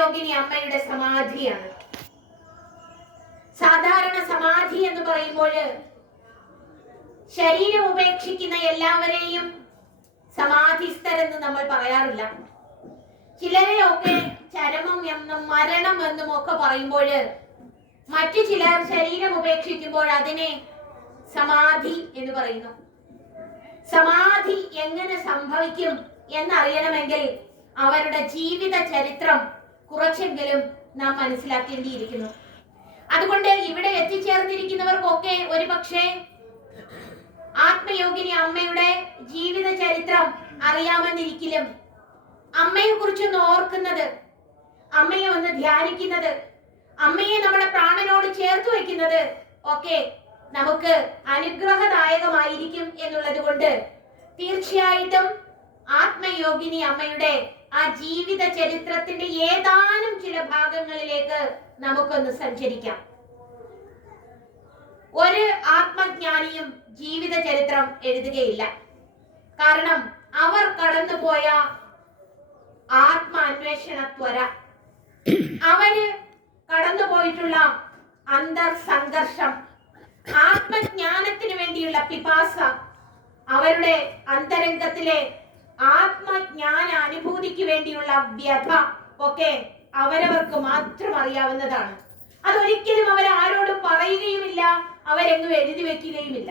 ആത്മയോഗിനി അമ്മയുടെ സമാധിയാണ്. സാധാരണ സമാധി എന്ന് പറയുമ്പോൾ ശരീരം ഉപേക്ഷിക്കുന്ന എല്ലാവരെയും സമാധിസ്ഥരെന്ന് നമ്മൾ പറയാറില്ല. ചിലരെയൊക്കെ ചരമം എന്നും മരണം എന്നും ഒക്കെ പറയുമ്പോൾ മറ്റു ചിലർ ശരീരം ഉപേക്ഷിക്കുമ്പോൾ അതിനെ സമാധി എന്ന് പറയുന്നു. സമാധി എങ്ങനെ സംഭവിക്കും എന്നറിയണമെങ്കിൽ അവരുടെ ജീവിത ചരിത്രം കുറച്ചെങ്കിലും നാം മനസ്സിലാക്കേണ്ടിയിരിക്കുന്നു. അതുകൊണ്ട് ഇവിടെ എത്തിച്ചേർന്നിരിക്കുന്നവർക്കൊക്കെ ഒരു പക്ഷേ ആത്മയോഗിനി അമ്മയുടെ ജീവിത ചരിത്രം അറിയാമെന്നിരിക്കലും അമ്മയെ കുറിച്ചൊന്ന് ഓർക്കുന്നത്, അമ്മയെ ഒന്ന് ധ്യാനിക്കുന്നത്, അമ്മയെ നമ്മുടെ പ്രാണനോട് ചേർത്ത് വെക്കുന്നത് ഒക്കെ നമുക്ക് അനുഗ്രഹദായകമായിരിക്കും എന്നുള്ളത് കൊണ്ട് തീർച്ചയായിട്ടും ആത്മയോഗിനി അമ്മയുടെ ആ ജീവിത ചരിത്രത്തിന്റെ ഏതാനും ചില ഭാഗങ്ങളിലേക്ക് നമുക്കൊന്ന് സഞ്ചരിക്കാം. ഒരു ആത്മജ്ഞാനിയും ജീവിത ചരിത്രം എഴുതുകയില്ല. കാരണം അവർ കടന്നുപോയ ആത്മാന്വേഷണ ത്വര, അവര് കടന്നുപോയിട്ടുള്ള അന്തർസംഘർഷം, ആത്മജ്ഞാനത്തിന് വേണ്ടിയുള്ള പിപാസ, അവരുടെ അന്തരംഗത്തിലെ ആത്മജ്ഞാന അനുഭൂതിക്ക് വേണ്ടിയുള്ള വ്യഥ ഒക്കെ അവരവർക്ക് മാത്രം അറിയാവുന്നതാണ്. അതൊരിക്കലും അവരാരോടും പറയുകയുമില്ല, അവരെങ്ങും എഴുതി വെക്കുകയുമില്ല.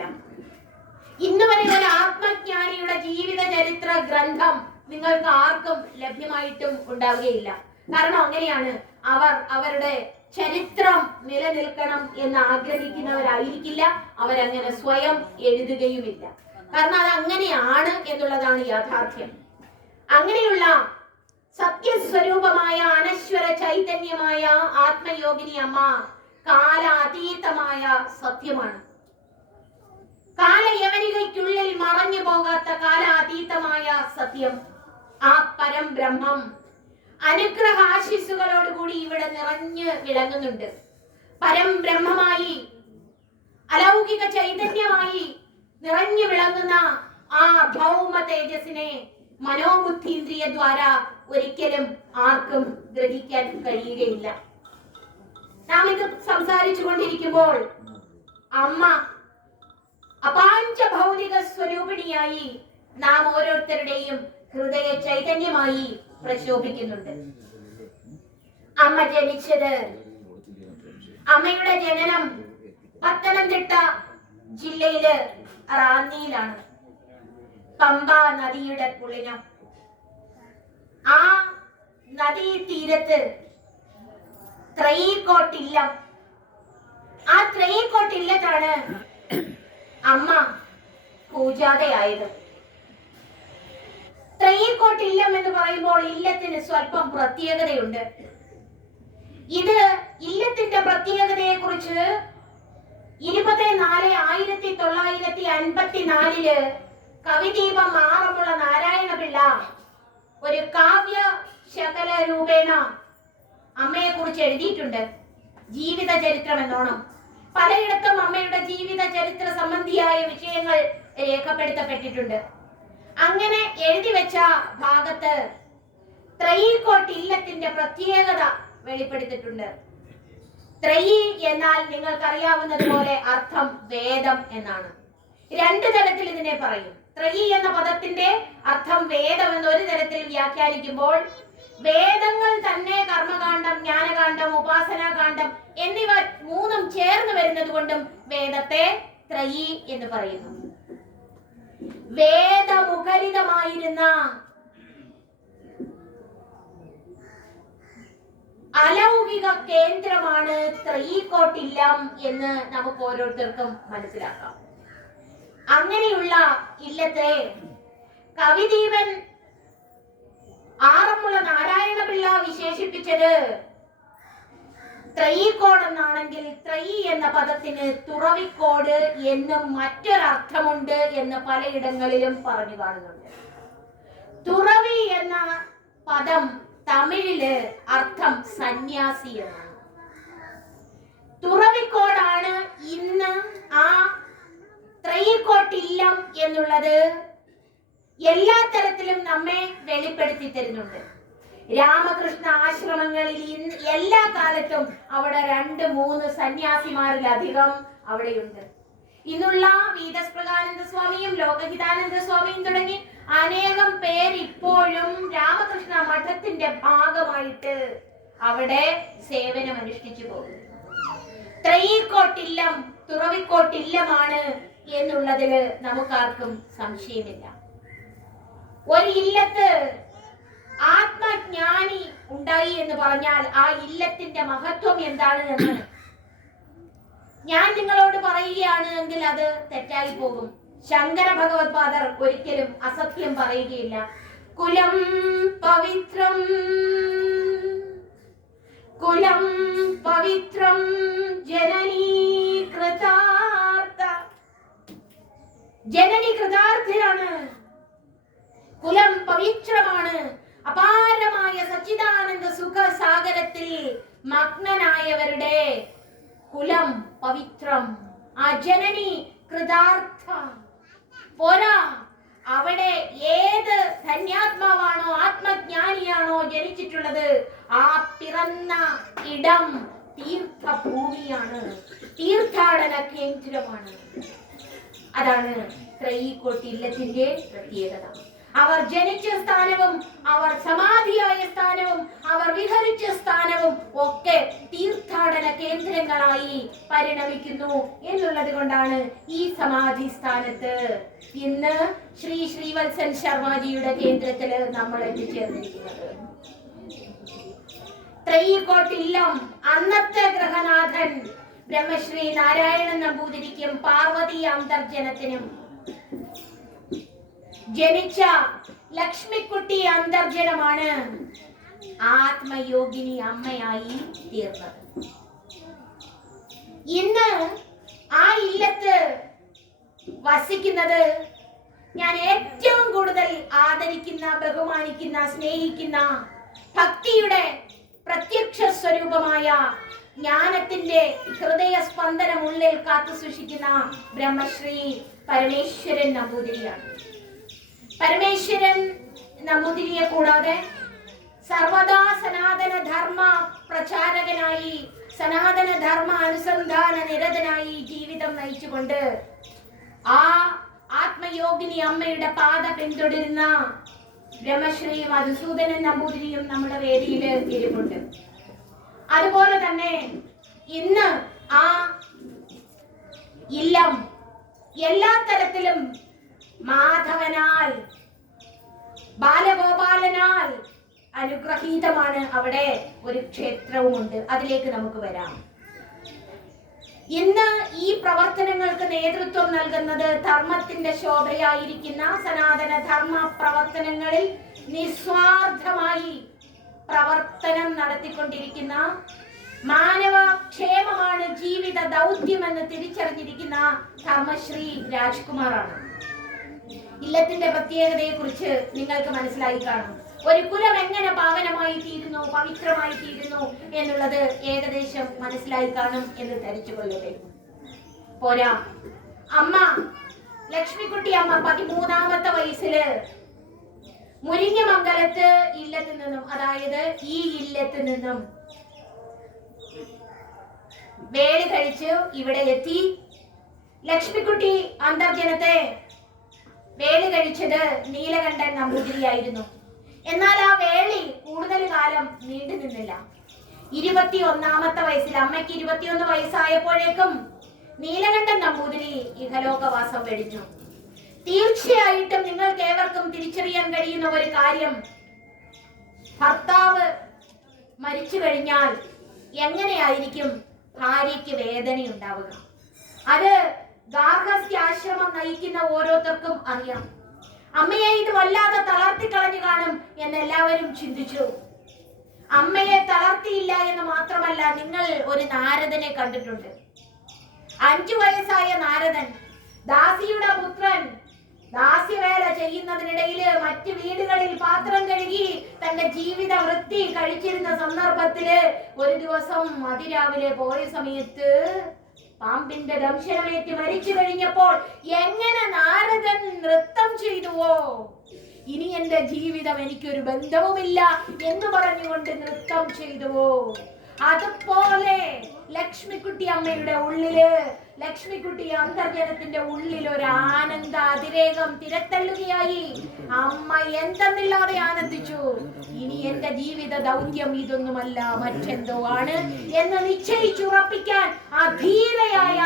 ഇന്ന് വരെ ഒരു ആത്മജ്ഞാനിയുടെ ജീവിത ചരിത്ര ഗ്രന്ഥം നിങ്ങൾക്ക് ആർക്കും ലഭ്യമായിട്ടും ഉണ്ടാവുകയില്ല. കാരണം അങ്ങനെയാണ്, അവർ അവരുടെ ചരിത്രം നിലനിൽക്കണം എന്ന് ആഗ്രഹിക്കുന്നവരായിരിക്കില്ല. അവരങ്ങനെ സ്വയം എഴുതുകയുമില്ല. കാരണം അത് അങ്ങനെയാണ് എന്നുള്ളതാണ് യാഥാർത്ഥ്യം. അങ്ങനെയുള്ള സത്യസ്വരൂപമായ അനശ്വര ചൈതന്യമായ ആത്മയോഗിനി അമ്മ കാലാതീതമായ സത്യമാണ്. കാലയവനികയ്ക്കുള്ളിൽ മറഞ്ഞു പോകാത്ത കാലാതീതമായ സത്യം, ആ പരം ബ്രഹ്മം അനുഗ്രഹാശിസുകളോടുകൂടി ഇവിടെ നിറഞ്ഞു വിളങ്ങുന്നുണ്ട്. പരം ബ്രഹ്മമായി, അലൗകിക ചൈതന്യമായി നിറഞ്ഞു വിളങ്ങുന്ന ആ ഭൗമ തേജസ്സിനെ മനോബുദ്ധീന്ദ്രിയ ദ്വാര ഒരിക്കലും ആർക്കും ഗ്രഹിക്കാൻ കഴിയുകയില്ല. നാം ഇത് സംസാരിച്ചു കൊണ്ടിരിക്കുമ്പോൾ അമ്മ അപാഞ്ച ഭൗതിക സ്വരൂപിണിയായി നാം ഓരോരുത്തരുടെയും ഹൃദയ ചൈതന്യമായി പ്രശോഭിക്കുന്നുണ്ട്. അമ്മ ജനിച്ചത്, അമ്മയുടെ ജനനം പത്തനംതിട്ട ജില്ലയില് റാന്നിയിലാണ്. പമ്പ നദിയുടെ കുളിനം. ആ നദീ തീരത്ത് ത്രയീക്കോട്ടില്ലം, ആ ത്രയീക്കോട്ടില്ലത്താണ് അമ്മ പൂജാതയായത്. ത്രയീക്കോട്ടില്ലം എന്ന് പറയുമ്പോൾ ഇല്ലത്തിന് സ്വല്പം പ്രത്യേകതയുണ്ട്. ഇത് ഇല്ലത്തിന്റെ പ്രത്യേകതയെ കുറിച്ച് 24/1954 കവിദീപം ആറന്മുള നാരായണപിള്ള ഒരു കാവ്യ ശകല രൂപേണ അമ്മയെ കുറിച്ച് എഴുതിയിട്ടുണ്ട്. ജീവിത ചരിത്രം എന്നോണം പലയിടത്തും അമ്മയുടെ ജീവിത ചരിത്ര സംബന്ധിയായ വിഷയങ്ങൾ രേഖപ്പെടുത്തപ്പെട്ടിട്ടുണ്ട്. അങ്ങനെ എഴുതി വെച്ച ഭാഗത്ത് ത്രയീക്കോട്ട് ഇല്ലത്തിന്റെ പ്രത്യേകത വെളിപ്പെടുത്തിയിട്ടുണ്ട്. ത്രയീ എന്നാൽ നിങ്ങൾക്കറിയാവുന്നത് പോലെ അർത്ഥം വേദം എന്നാണ്. രണ്ടു തരത്തിൽ ഇതിനെ പറയും. ത്രയീ എന്ന പദത്തിന്റെ അർത്ഥം വേദം എന്ന് ഒരു തരത്തിൽ വ്യാഖ്യാനിക്കുമ്പോൾ, വേദങ്ങൾ തന്നെ കർമ്മകാന്ഡം, ജ്ഞാനകാന്ഡം, ഉപാസനാകാന്ഡം എന്നിവ മൂന്നും ചേർന്ന് വരുന്നത് കൊണ്ടും വേദത്തെ ത്രയീ എന്ന് പറയുന്നു. വേദമുഖരിതമായിരുന്ന അലൗകിക കേന്ദ്രമാണ് ത്രയീക്കോട്ടില്ലം എന്ന് നമുക്ക് ഓരോരുത്തർക്കും മനസ്സിലാക്കാം. അങ്ങനെയുള്ള ഇല്ലത്തെ കവിദീപൻ ആറന്മുള നാരായണപിള്ള വിശേഷിപ്പിച്ചത് ത്രയീക്കോട് എന്നാണെങ്കിൽ ത്രയീ എന്ന പദത്തിന് തുറവിക്കോട് എന്നും മറ്റൊരർത്ഥമുണ്ട് എന്ന് പലയിടങ്ങളിലും പറഞ്ഞു കാണുന്നുണ്ട്. തുറവി എന്ന പദം തമിഴില് അർത്ഥം സന്യാസി എന്നാണ്. തുറവിക്കോടാണ് ഇന്ന് ആ ത്രയീക്കോട്ടില്ലം എന്നുള്ളത് എല്ലാ തരത്തിലും നമ്മെ വെളിപ്പെടുത്തി തരുന്നുണ്ട്. രാമകൃഷ്ണ ആശ്രമങ്ങളിൽ എല്ലാ കാലത്തും അവിടെ 2-3 സന്യാസിമാരിലധികം അവിടെയുണ്ട്. ഇന്നുള്ള വീതസ്പ്രകാനന്ദ സ്വാമിയും ലോകഹിതാനന്ദ സ്വാമിയും തുടങ്ങി അനേകം പേർ ഇപ്പോഴും രാമകൃഷ്ണ മഠത്തിന്റെ ഭാഗമായിട്ട് അവിടെ സേവനം അനുഷ്ഠിച്ചു പോകുന്നു. ത്രയീക്കോട്ടില്ലം തുറവിക്കോട്ടില്ലമാണ് എന്നുള്ളതിൽ നമുക്കാർക്കും സംശയമില്ല. ഒരു ഇല്ലത്ത് ആത്മജ്ഞാനി ഉണ്ടായി എന്ന് പറഞ്ഞാൽ ആ ഇല്ലത്തിന്റെ മഹത്വം എന്താണ് എന്ന് ഞാൻ നിങ്ങളോട് പറയുകയാണ് എങ്കിൽ അത് തെറ്റായി പോകും. ശങ്കര ഭഗവത്പാദർ ഒരിക്കലും അസത്യം പറയുകയില്ല. കുലം പവിത്രം, കുലം പവിത്രം ജനനീ കൃതാർത്ഥ. ജനനി കൃതാർത്ഥയാണ്, കുലം പവിത്രമാണ്. അപാരമായ സച്ചിദാനന്ദ സുഖ സാഗരത്തിൽ മഗ്നനായവരുടെ കുലം പവിത്രം. ആ ജനനി കൃതാർത്ഥ. പോരാ, അവിടെ ഏത് ധന്യാത്മാവാണോ ആത്മജ്ഞാനിയാണോ ജനിച്ചിട്ടുള്ളത് ആ പിറന്ന ഇടം തീർത്ഥഭൂമിയാണ്, തീർത്ഥാടന കേന്ദ്രമാണ്. അതാണ് ത്രയീക്കോട്ടില്ലത്തിന്റെ പ്രത്യേകത. അവർ ജനിച്ച സ്ഥാനവും അവർ സമാധിയായ സ്ഥാനവും അവർ വിഹരിച്ച സ്ഥാനവും ഒക്കെ തീർത്ഥാടന കേന്ദ്രങ്ങളായി പരിണമിക്കുന്നു എന്നുള്ളത് കൊണ്ടാണ് ഈ സമാധി സ്ഥാനത്ത് ഇന്ന് ശ്രീ ശ്രീവത്സൻ ശർമാജിയുടെ കേന്ദ്രത്തിൽ നമ്മൾ എത്തിച്ചേർന്നിരിക്കുന്നത്. ത്രയീക്കോട്ടില്ലം അന്നത്തെ ഗ്രഹനാഥൻ ബ്രഹ്മശ്രീ നാരായണൻ നമ്പൂതിരിക്കും പാർവതി അന്തർജനത്തിനും ജനിച്ച ലക്ഷ്മിക്കുട്ടി അന്തർജനമാണ് ആത്മയോഗിനി അമ്മയായി തീർന്നത്. ഇന്ന് ആ ഇല്ലത്ത് വസിക്കുന്നത് ഞാൻ ഏറ്റവും കൂടുതൽ ആദരിക്കുന്ന, ബഹുമാനിക്കുന്ന, സ്നേഹിക്കുന്ന, ഭക്തിയുടെ പ്രത്യക്ഷ സ്വരൂപമായ ജ്ഞാനത്തിന്റെ ഹൃദയ സ്പന്ദനം ഉള്ളിൽ കാത്തു സൂക്ഷിക്കുന്ന ബ്രഹ്മശ്രീ പരമേശ്വരൻ നമ്പൂതിരിയാണ്. പരമേശ്വരൻ നമ്പൂതിരിയെ കൂടാതെ സർവദാ സനാതന ധർമ്മ പ്രചാരകനായി, സനാതന ധർമ്മ അനുസന്ധാന നിരതനായി ജീവിതം നയിച്ചുകൊണ്ട് ആ ആത്മയോഗിനി അമ്മയുടെ പാത പിന്തുടരുന്ന ബ്രഹ്മശ്രീ മധുസൂദനൻ നമ്പൂതിരിയും നമ്മുടെ വേദിയിൽ ഇരിപ്പുണ്ട്. അതുപോലെ തന്നെ ഇന്ന് ആ ഇല്ലം എല്ലാ തരത്തിലും മാധവനാൽ, ബാലഗോപാലനാൽ അനുഗ്രഹീതമാണ്. അവിടെ ഒരു ക്ഷേത്രവുമുണ്ട്, അതിലേക്ക് നമുക്ക് വരാം. ഇന്ന് ഈ പ്രവർത്തനങ്ങൾക്ക് നേതൃത്വം നൽകുന്നത് ധർമ്മത്തിന്റെ ശോഭയായിരിക്കുന്ന സനാതന ധർമ്മ പ്രവർത്തനങ്ങളിൽ നിസ്വാർത്ഥമായി പ്രവർത്തനം നടത്തിക്കൊണ്ടിരിക്കുന്ന, മാനവ ക്ഷേമമാണ് ജീവിത ദൗത്യമെന്ന് തിരിച്ചറിഞ്ഞിരിക്കുന്ന ധർമ്മശ്രീ രാജ്കുമാറാണ്. ഇല്ലത്തിന്റെ പ്രത്യേകതയെ കുറിച്ച് നിങ്ങൾക്ക് മനസ്സിലായി കാണും. ഒരു കുലം എങ്ങനെ പാവനമായി തീരുന്നു, പവിത്രമായി തീരുന്നു എന്നുള്ളത് ഏകദേശം മനസ്സിലായി കാണും എന്ന് ധരിച്ചുകൊള്ളട്ടെ. പോരാ, അമ്മ ലക്ഷ്മിക്കുട്ടി അമ്മ 13ാമത്തെ വയസ്സില് മുരിങ്ങമംഗലത്ത് ഇല്ലത്ത് നിന്നും, അതായത് ഈ ഇല്ലത്ത് നിന്നും വേളി കഴിച്ചു ഇവിടെ എത്തി. ലക്ഷ്മിക്കുട്ടി അന്തർജനത്തെ വേളി കഴിച്ചത് നീലകണ്ഠൻ നമ്പൂതിരിയായിരുന്നു. എന്നാൽ ആ വേളി കൂടുതൽ കാലം നീണ്ടു നിന്നില്ല. 21ാമത്തെ വയസ്സിൽ, അമ്മയ്ക്ക് 21 വയസ്സായപ്പോഴേക്കും നീലകണ്ഠൻ നമ്പൂതിരി ഇഹലോകവാസം വെടിഞ്ഞു. തീർച്ചയായിട്ടും നിങ്ങൾക്ക് ഏവർക്കും തിരിച്ചറിയാൻ കഴിയുന്ന ഒരു കാര്യം, ഭർത്താവ് മരിച്ചു കഴിഞ്ഞാൽ എങ്ങനെയായിരിക്കും ഭാര്യയ്ക്ക് വേദനയുണ്ടാവുക. അത് ഗാർഹസ്ഥ്യാശ്രമം നയിക്കുന്ന ഓരോരുത്തർക്കും അറിയാം. അമ്മയെ ഇത് വല്ലാതെ തളർത്തിക്കളഞ്ഞു കാണും എന്ന് എല്ലാവരും ചിന്തിച്ചു. അമ്മയെ തളർത്തിയില്ല എന്ന് മാത്രമല്ല, നിങ്ങൾ ഒരു നാരദനെ കണ്ടിട്ടുണ്ട്. 5 വയസ്സായ നാരദൻ, ദാസിയുടെ പുത്രൻ, ദാസ്യവേല ചെയ്യുന്നതിനിടയിൽ മറ്റ് വീടുകളിൽ പാത്രം കഴുകി തന്റെ ജീവിത വൃത്തി കഴിച്ചിരുന്ന സന്ദർഭത്തില് ഒരു ദിവസം അതിരാവിലെ പോയ സമയത്ത് പാമ്പിന്റെ ദംശനമേറ്റ് മരിച്ചു കഴിഞ്ഞപ്പോൾ എങ്ങനെ നാരദൻ നൃത്തം ചെയ്തുവോ, ഇനി എന്റെ ജീവിതം എനിക്കൊരു ബന്ധവുമില്ല എന്ന് പറഞ്ഞുകൊണ്ട് നൃത്തം ചെയ്തുവോ, അതുപോലെ ലക്ഷ്മിക്കുട്ടി അമ്മയുടെ ഉള്ളില്, ലക്ഷ്മിക്കുട്ടി അന്തർജനത്തിന്റെ ഉള്ളിൽ ഒരു ആനന്ദ അതിരേകം തിരത്തള്ളുകയായി. അമ്മ എന്തെന്നില്ലാതെ ആനന്ദിച്ചു. ഇനി എന്റെ ജീവിത ദൗത്യം ഇതൊന്നുമല്ല, മറ്റെന്തോ ആണ് എന്ന് നിശ്ചയിച്ചുറപ്പിക്കാൻ ആ ധീരയായ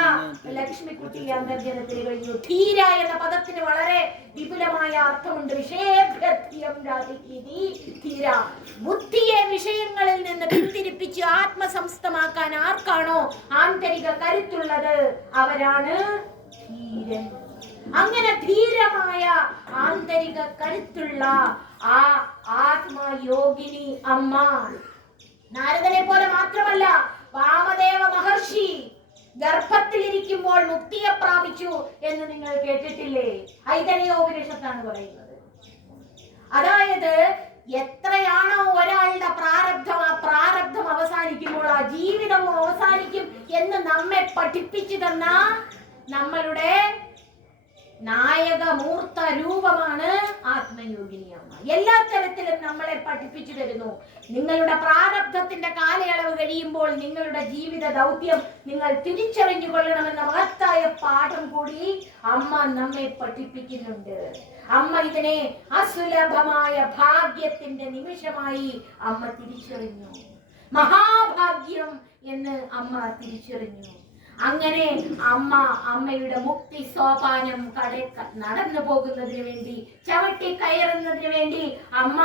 ലക്ഷ്മിക്കുട്ടി അന്തർജനത്തിന് കഴിഞ്ഞു. ധീര എന്ന പദത്തിന് വളരെ വിപുലമായ അർത്ഥമുണ്ട്. ധീര, ബുദ്ധിയെ വിഷയങ്ങളിൽ നിന്ന് പിന്തിരിപ്പിച്ച് ആത്മസംസ്ഥമാക്കാൻ ആർക്കാണോ ആന്തരിക കരുത്തുള്ളത് അവരാണ് ധീരൻ. അങ്ങനെ ധീരമായ ആന്തരിക കരുത്തുള്ള ആ ആത്മയോഗിനി അമ്മ നാരദനെ പോലെ മാത്രമല്ല, വാമദേവ മഹർഷി ഗർഭത്തിലിരിക്കുമ്പോൾ മുക്തിയെ പ്രാപിച്ചു എന്ന് നിങ്ങൾ കേട്ടിട്ടില്ലേ? ഐതരയോപനിഷത്താണ് പറയുന്നത്. അതായത് എത്രയാണോ ഒരാളുടെ പ്രാരബ്ധം, ആ പ്രാരബ്ധം അവസാനിക്കുമ്പോൾ ആ ജീവിതം അവസാനിക്കും എന്ന് നമ്മെ പഠിപ്പിച്ചു തന്ന നമ്മളുടെ നായകമൂർത്ത രൂപമാണ് ആത്മയോഗിനി അമ്മ. എല്ലാ തരത്തിലും നമ്മളെ പഠിപ്പിച്ചു തരുന്നു. നിങ്ങളുടെ പ്രാരബ്ധത്തിന്റെ കാലയളവ് കഴിയുമ്പോൾ നിങ്ങളുടെ ജീവിത ദൗത്യം നിങ്ങൾ തിരിച്ചറിഞ്ഞു കൊള്ളണമെന്ന മഹത്തായ പാഠം കൂടി അമ്മ നമ്മെ പഠിപ്പിക്കുന്നുണ്ട്. അമ്മ ഇതിനെ അസുലഭമായ ഭാഗ്യത്തിന്റെ നിമിഷമായി അമ്മ തിരിച്ചറിഞ്ഞു. മഹാഭാഗ്യം എന്ന് അമ്മ തിരിച്ചറിഞ്ഞു. അങ്ങനെ അമ്മയുടെ മുക്തി സോപാനം നടന്നു പോകുന്നതിന് വേണ്ടി, ചവിട്ടി കയറുന്നതിന് വേണ്ടി അമ്മ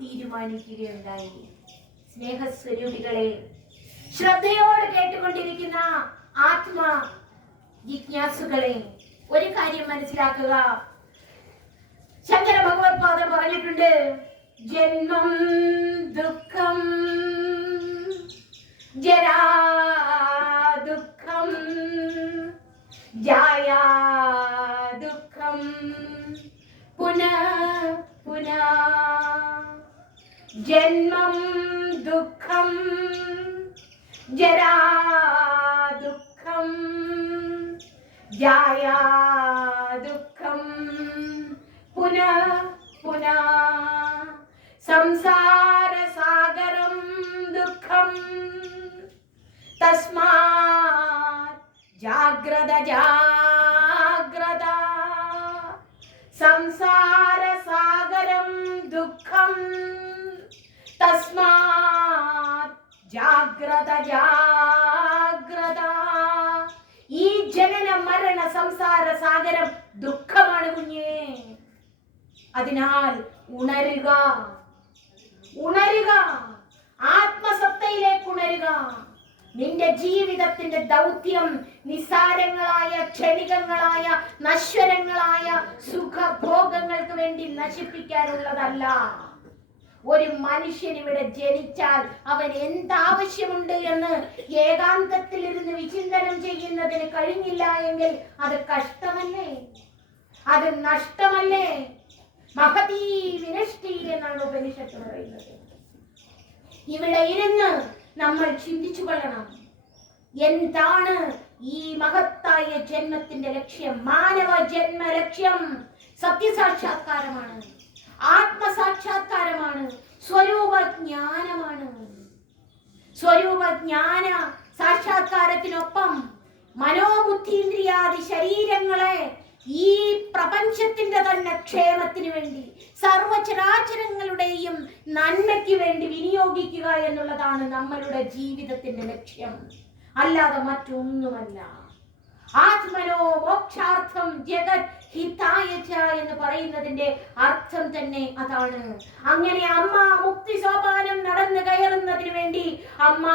തീരുമാനിക്കുകയുണ്ടായി. സ്നേഹസ്വരൂപികളെ, ശ്രദ്ധയോട് കേട്ടുകൊണ്ടിരിക്കുന്ന ആത്മ ജിജ്ഞാസുകളെ, ഒരു കാര്യം മനസ്സിലാക്കുക. ശങ്കര ഭഗവത്പാദ പറഞ്ഞിട്ടുണ്ട്, ജന്മം ദുഃഖം ജരാ ദുഃഖം ജായാ ദുഃഖം പുനഃ പുനഃ. ജന്മം ദുഃഖം ജരാ ദുഃഖം ജായാ ദുഃഖം പുനഃ പുനഃ. സംസാര സാഗരം ദുഃഖം തസ്മാത് ജാഗ്രത ജാഗ്രത. സംസാര സാഗരം ദുഃഖം തസ്മാത് ജാഗ്രത ജാഗ്രത. ഈ ജനന മരണ സംസാര സാഗരം ദുഃഖമാണ് കുഞ്ഞേ. അതിനാൽ ഉണരുക, ഉണരുക, ആത്മസത്തയിലേക്ക് ഉണരുക. നിന്റെ ജീവിതത്തിന്റെ ദൗത്യം നിസാരങ്ങളായ, ക്ഷണികങ്ങളായ, നശ്വരങ്ങളായ സുഖഭോഗങ്ങൾക്ക് വേണ്ടി നശിപ്പിക്കാനുള്ളതല്ല. ഒരു മനുഷ്യൻ ഇവിടെ ജനിച്ചാൽ അവൻ എന്താവശ്യമുണ്ട് എന്ന് ഏകാന്തത്തിൽ ഇരുന്ന് വിചിന്തനം ചെയ്യുന്നതിന് കഴിഞ്ഞില്ല എങ്കിൽ അത് കഷ്ടമല്ലേ? അത് നഷ്ടമല്ലേ? മഹതീ വിനഷ്ടി എന്നാണ് ഉപനിഷത്ത് പറയുന്നത്. ഇവിടെ ഇരുന്ന് നമ്മൾ ചിന്തിച്ചു കൊള്ളണം, എന്താണ് ഈ മഹത്തായ ജന്മത്തിന്റെ ലക്ഷ്യം? മാനവ ജന്മ ലക്ഷ്യം സത്യസാക്ഷാത്കാരമാണ്, ആത്മസാക്ഷാത്കാരമാണ്, സ്വരൂപജ്ഞാനമാണ്. സ്വരൂപജ്ഞാന സാക്ഷാത്കാരത്തിനൊപ്പം മനോബുദ്ധീന്ദ്രിയാദി ശരീരങ്ങളെ ഈ പ്രപഞ്ചത്തിന്റെ തന്നെ ക്ഷേമത്തിന് വേണ്ടി, സർവചരാചരങ്ങളുടെയും നന്മയ്ക്ക് വേണ്ടി വിനിയോഗിക്കുക എന്നുള്ളതാണ് നമ്മളുടെ ജീവിതത്തിന്റെ ലക്ഷ്യം, അല്ലാതെ മറ്റൊന്നുമല്ല. ആത്മനോ മോക്ഷാർത്ഥം ജഗത് ഹിതായ എന്ന് പറയുന്നതിന്റെ അർത്ഥം തന്നെ അതാണ്. അങ്ങനെ അമ്മ മുക്തി സോപാനം നടന്നു കയറുന്നതിന് വേണ്ടി അമ്മ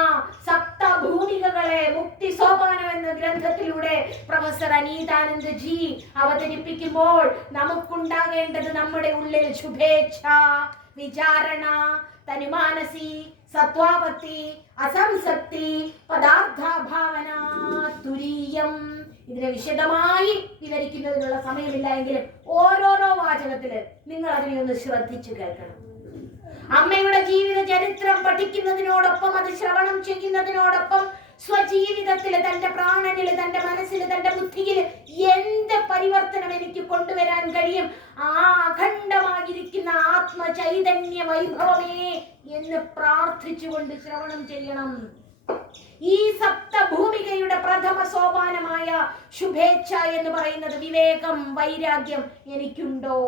സപ്തഭൂമികകളെ മുക്തി സോപാനം എന്ന ഗ്രന്ഥത്തിലൂടെ പ്രൊഫസർ അനീതാനന്ദ് ജി അവതരിപ്പിക്കുമ്പോൾ നമുക്കുണ്ടാകേണ്ടത് നമ്മുടെ ഉള്ളിൽ ശുഭേച്ഛ, വിചാരണ, തനുമാനസി, സത്വാപത്തി, അസംസക്തി, പദാർത്ഥാഭാവന, തുരീയം. ഇതിനെ വിശദമായി വിവരിക്കുന്നതിനുള്ള സമയമില്ല എങ്കിലും ഓരോരോ വാചകത്തില് നിങ്ങൾ അതിനെ ഒന്ന് ശ്രദ്ധിച്ചു കേൾക്കണം. അമ്മയുടെ ജീവിത ചരിത്രം പഠിക്കുന്നതിനോടൊപ്പം, അത് ശ്രവണം ചെയ്യുന്നതിനോടൊപ്പം സ്വജീവിതത്തില്, തന്റെ പ്രാണനില്, തന്റെ മനസ്സില്, തന്റെ ബുദ്ധിയില് എന്ത് പരിവർത്തനം എനിക്ക് കൊണ്ടുവരാൻ കഴിയും, ആ അഖണ്ഡമായിരിക്കുന്ന ആത്മചൈതന്യ വൈഭവമേ എന്ന് പ്രാർത്ഥിച്ചുകൊണ്ട് ശ്രവണം ചെയ്യണം. ഈ സപ്തഭൂമികയുടെ പ്രഥമ സോപാനമായ ശുഭേച്ഛ എന്ന് പറയുന്നത് വിവേകം, വൈരാഗ്യം എനിക്കുണ്ടോ?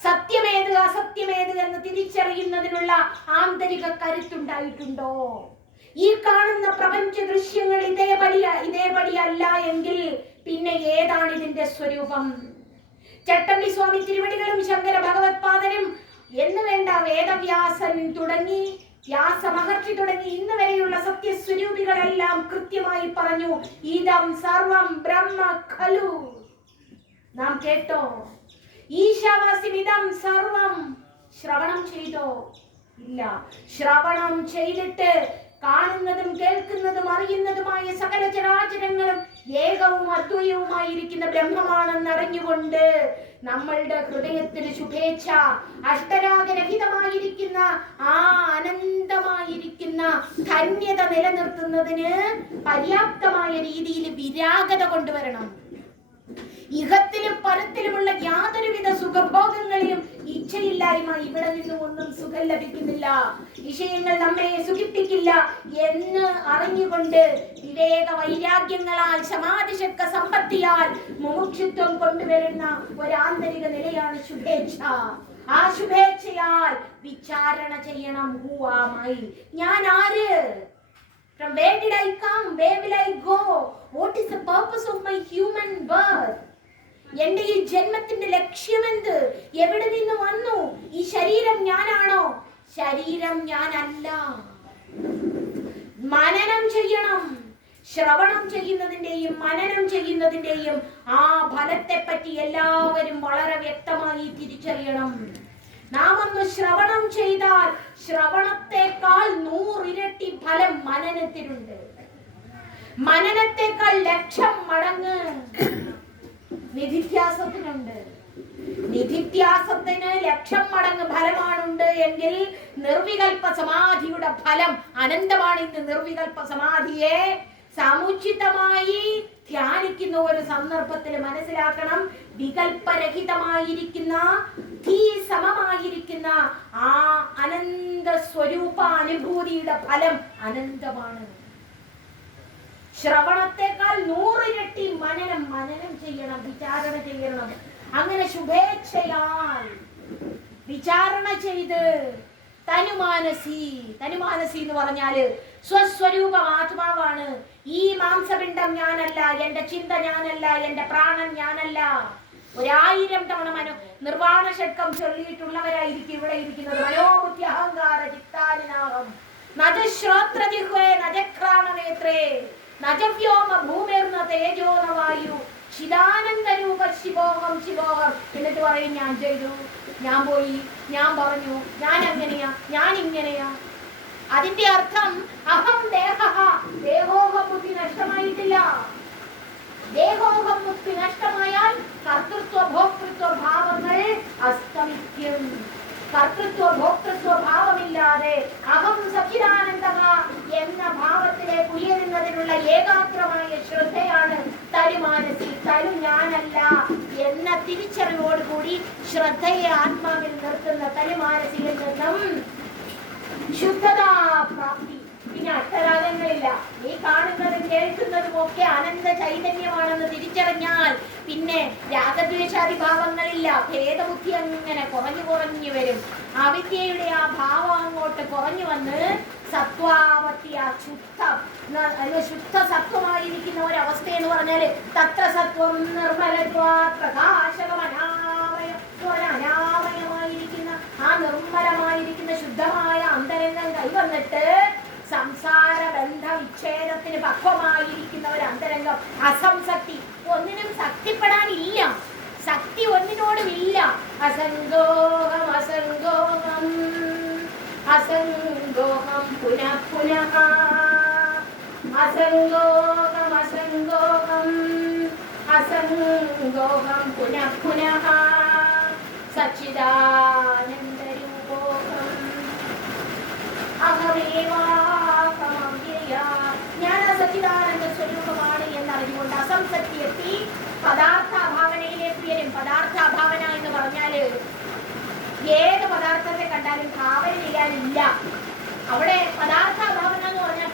സത്യമേത് അസത്യമേത് എന്ന് തിരിച്ചറിയുന്നതിനുള്ള ആന്തരിക കരുത്തുണ്ടായിട്ടുണ്ടോ? ഈ കാണുന്ന പ്രപഞ്ച ദൃശ്യങ്ങൾ ഇതേപടിയല്ല എങ്കിൽ പിന്നെ ഏതാണ് ഇതിന്റെ സ്വരൂപം? ചട്ടമ്പി സ്വാമി തിരുവടികളും ശങ്കര ഭഗവത്പാദനും എന്ന് വേണ്ട വേദവ്യാസൻ തുടങ്ങി വ്യാസമഹർഷി തുടങ്ങി ഇന്ന് വരെയുള്ള സത്യസ്വരൂപികളെല്ലാം കൃത്യമായി പറഞ്ഞു, ഇദം സർവം ബ്രഹ്മ ഖലു. നാം കേട്ടോ? ഈശാവാസിമിദം സർവം. ശ്രവണം ചെയ്തോ? ഇല്ല. ശ്രവണം ചെയ്തിട്ട് കാണുന്നതും കേൾക്കുന്നതും അറിയുന്നതുമായ സകല ചരാചരങ്ങളും ഏകവും അദ്വയവുമായിരിക്കുന്ന ബ്രഹ്മമാണെന്ന് അറിഞ്ഞുകൊണ്ട് നമ്മളുടെ ഹൃദയത്തിൽ ശുഭേച്ഛ, അഷ്ടരാഗരഹിതമായിരിക്കുന്ന ആ അനന്തമായിരിക്കുന്ന ധന്യത നിലനിർത്തുന്നതിന് പര്യാപ്തമായ രീതിയിൽ വിരാഗത കൊണ്ടുവരണം. ഇഹത്തിലും പരത്തിലുമുള്ള യാതൊരുവിധ സുഖഭോഗങ്ങളെയും ഇച്ഛയില്ലായ്മ, ഇവിടെ നിന്നും ഒന്നും സുഖം ലഭിക്കുന്നില്ല, വിഷയങ്ങൾ നമ്മെ സുഖിപ്പിക്കില്ല എന്ന് അറിഞ്ഞുകൊണ്ട് വിവേക വൈരാഗ്യങ്ങളാൽ സമാധിശക്ക സമ്പത്തിയാൽ മുമുക്ഷുത്വം കൊണ്ടുവരുന്ന ഒരാന്തരിക നിലയാണ് ശുഭേച്ഛ. ആ ശുഭേച്ഛയാൽ വിചാരണ ചെയ്യണം. Who am I? ഞാൻ ആര്? From where did I come? Where will I go? What is the purpose of my human birth? എന്റെ ഈ ജന്മത്തിന്റെ ലക്ഷ്യമെന്ത്? എവിടെ നിന്ന് വന്നു? ഈ ശരീരം ഞാനാണോ? ശരീരം ഞാനല്ല. മനനം ചെയ്യണം. ശ്രവണം ചെയ്യുന്നതിന്റെയും മനനം ചെയ്യുന്നതിന്റെയും ആ ഫലത്തെ പറ്റി എല്ലാവരും വളരെ വ്യക്തമായി തിരിച്ചറിയണം. നാം ഒന്ന് ശ്രവണം ചെയ്താൽ ശ്രവണത്തെക്കാൾ 100 ഇരട്ടി ഫലം മനനത്തിനുണ്ട്. മനനത്തെക്കാൾ 1,00,000 മടങ്ങ് നിധിധ്യാസത്തിനുണ്ട്. നിധിധ്യാസത്തിന് 1,00,000 മടങ്ങ് ഫലമാണുണ്ട് എങ്കിൽ നിർവികൽപ്പ സമാധിയുടെ ഫലം അനന്തമാണ്. ഇന്ന് നിർവികൽപ്പ സമാധിയെ സമുചിതമായി ധ്യാനിക്കുന്ന ഒരു സന്ദർഭത്തിൽ മനസ്സിലാക്കണം, വികൽപ്പരഹിതമായിരിക്കുന്ന സമമായിരിക്കുന്ന ആ അനന്ത സ്വരൂപാനുഭൂതിയുടെ ഫലം അനന്തമാണ്. ശ്രവണത്തെക്കാൾ 100 ഇരട്ടി മനനം ചെയ്യണം, വിചാരണ ചെയ്യണം. അങ്ങനെ ശുഭേച്ഛയാൽ വിചാരണ ചെയ്ത് തനുമാനസി എന്ന് പറഞ്ഞാല് സ്വസ്വരൂപ ആത്മാവാണ്. ഈ മാംസപിണ്ഡം ഞാനല്ല, എന്റെ ചിന്ത ഞാനല്ല, എന്റെ പ്രാണൻ ഞാനല്ല. 1000 തവണ നിർവാണ ഷഡ്കം ചൊല്ലിയിട്ടുള്ളവരായിരിക്കും ഇവിടെ ഇരിക്കുന്നത്. മനോബുദ്ധി അഹങ്കാര ചിത്താനിനാഹം നജ ശ്രോത്രജിഹ്വേ നജഘ്രാണനേത്രേ നജവ്യോമ ഭൂമിർന തേജോന വായു ചിദാനന്ദ രൂപ ശിവോഹം ശിവോഹം. എന്നിട്ട് പറയും, ഞാൻ ചെയ്തു, ഞാൻ പോയി, ഞാൻ പറഞ്ഞു, ഞാൻ അങ്ങനെയാ, ഞാൻ ഇങ്ങനെയാ. അതിന്റെ അർത്ഥം അഹം ദേഹ, ദേഹോഹം ബുദ്ധി നഷ്ടമായിട്ടില്ല. ദേഹോഹം ബുദ്ധി നഷ്ടമായാൽ കർത്തൃത്വ ഭോക്തൃത്വ ഭാവങ്ങൾ അസ്തമിക്കും. കർത്തൃത്വ ഭോക്തൃത്വ ഭാവമില്ലാതെ അഹം സച്ചിദാനന്ദ എന്ന ഭാവത്തിലേക്ക് ഉയരുന്നതിനുള്ള ഏകാഗ്രമായ ശ്രദ്ധയാണ് തരുമാനസി. തരു ഞാനല്ല എന്ന തിരിച്ചറിവോടുകൂടി ശ്രദ്ധയെ ആത്മാവിൽ നിർത്തുന്ന തരുമാനസിയിൽ നിന്നും ശുദ്ധതാ പ്രാപ്തി. പിന്നെ അക്ഷരാഗങ്ങളില്ല. ഈ കാണുന്നതും കേൾക്കുന്നതും ഒക്കെ അനന്ത ചൈതന്യമാണെന്ന് തിരിച്ചറിഞ്ഞാൽ പിന്നെ രാഗദ്വേഷാദി ഭാവങ്ങളില്ല. ഭേദബുദ്ധി അങ്ങനെ കുറഞ്ഞു വരും. അവിദ്യയുടെ ആ ഭാവം അങ്ങോട്ട് കുറഞ്ഞു വന്ന് സത്വാവത്തി, ആ ശുദ്ധ സത്വമായിരിക്കുന്ന ഒരവസ്ഥ എന്ന് പറഞ്ഞാല് തത്ര സത്വം നിർമ്മലത്വാ അനാമയമായിരിക്കുന്ന ആ നിർമ്മലമായിരിക്കുന്ന ശുദ്ധമായ അന്തരംഗം കൈവന്നിട്ട് സംസാര ബന്ധ വിച്ഛേദത്തിന് പക്വമായിരിക്കുന്ന ഒരു അന്തരംഗം. അസംസക്തി, ഒന്നിനും ശക്തിപ്പെടാനില്ല, ശക്തി ഒന്നിനോടും ഇല്ല. അസംഗോഹം അസംഗോഹം അസംഗോഹം പുനഃ പുനഃ അസംഗോഹം അസംഗോഹം അസംഗോഹം പുനഃ പുനഃ സച്ചിദാനന്ദരൂപോഹം അഹമേവാഹമവ്യയ. ഞാൻ സച്ചിദാനന്ദ സ്വരൂപമാണ് എന്നറിഞ്ഞുകൊണ്ട് അസംസക്തി എത്തി പദാർത്ഥാഭാവനയിലേക്ക് വരും. പദാർത്ഥാഭാവന എന്ന് പറഞ്ഞാല് ഏത് പദാർത്ഥത്തെ കണ്ടാലും ഭാവനയില്ല. അവിടെ പദാർത്ഥാഭാവന എന്ന് പറഞ്ഞാൽ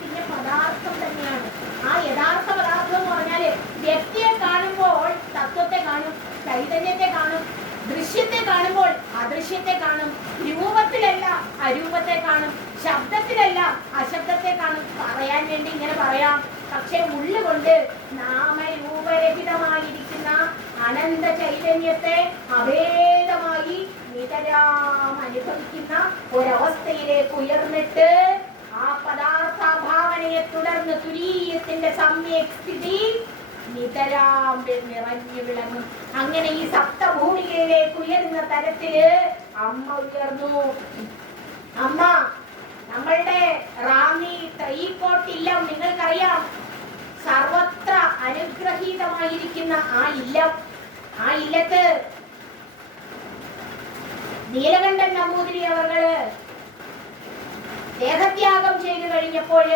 കാണുമ്പോൾ അദൃശ്യത്തെ കാണും, രൂപത്തിലല്ല അരൂപത്തെ കാണും, ശബ്ദത്തിലല്ല അശബ്ദത്തെ കാണും. പറയാൻ വേണ്ടി ഇങ്ങനെ പറയാം, പക്ഷെ ഉള്ളുകൊണ്ട് നാമരൂപരഹിതമായിരിക്കുന്ന അനന്ത ചൈതന്യത്തെ അഭേദമായി നിതരാം അനുഭവിക്കുന്ന ഒരവസ്ഥയിലേക്ക് ഉയർന്നിട്ട് ആ പദാർത്ഥാഭാവനയെ തുടർന്ന് തുരീയത്തിന്റെ സമ്യക് സ്ഥിതി നിതരാം നിറഞ്ഞു വിളങ്ങും. അങ്ങനെ ഈ സപ്തഭൂമികയിലേക്ക് ഉയരുന്ന തരത്തില് അമ്മ ഉയർന്നു. അമ്മ നമ്മളുടെ റാന്നി തൈക്കോട്ടില്ലം നിങ്ങൾക്കറിയാം, സർവത്ര അനുഗ്രഹീതമായിരിക്കുന്ന ആ ഇല്ലം, ആ ഇല്ലത്ത് നീലകണ്ഠൻ നമ്പൂതിരി അവർകള് ദേഹത്യാഗം ചെയ്തു കഴിഞ്ഞപ്പോൾ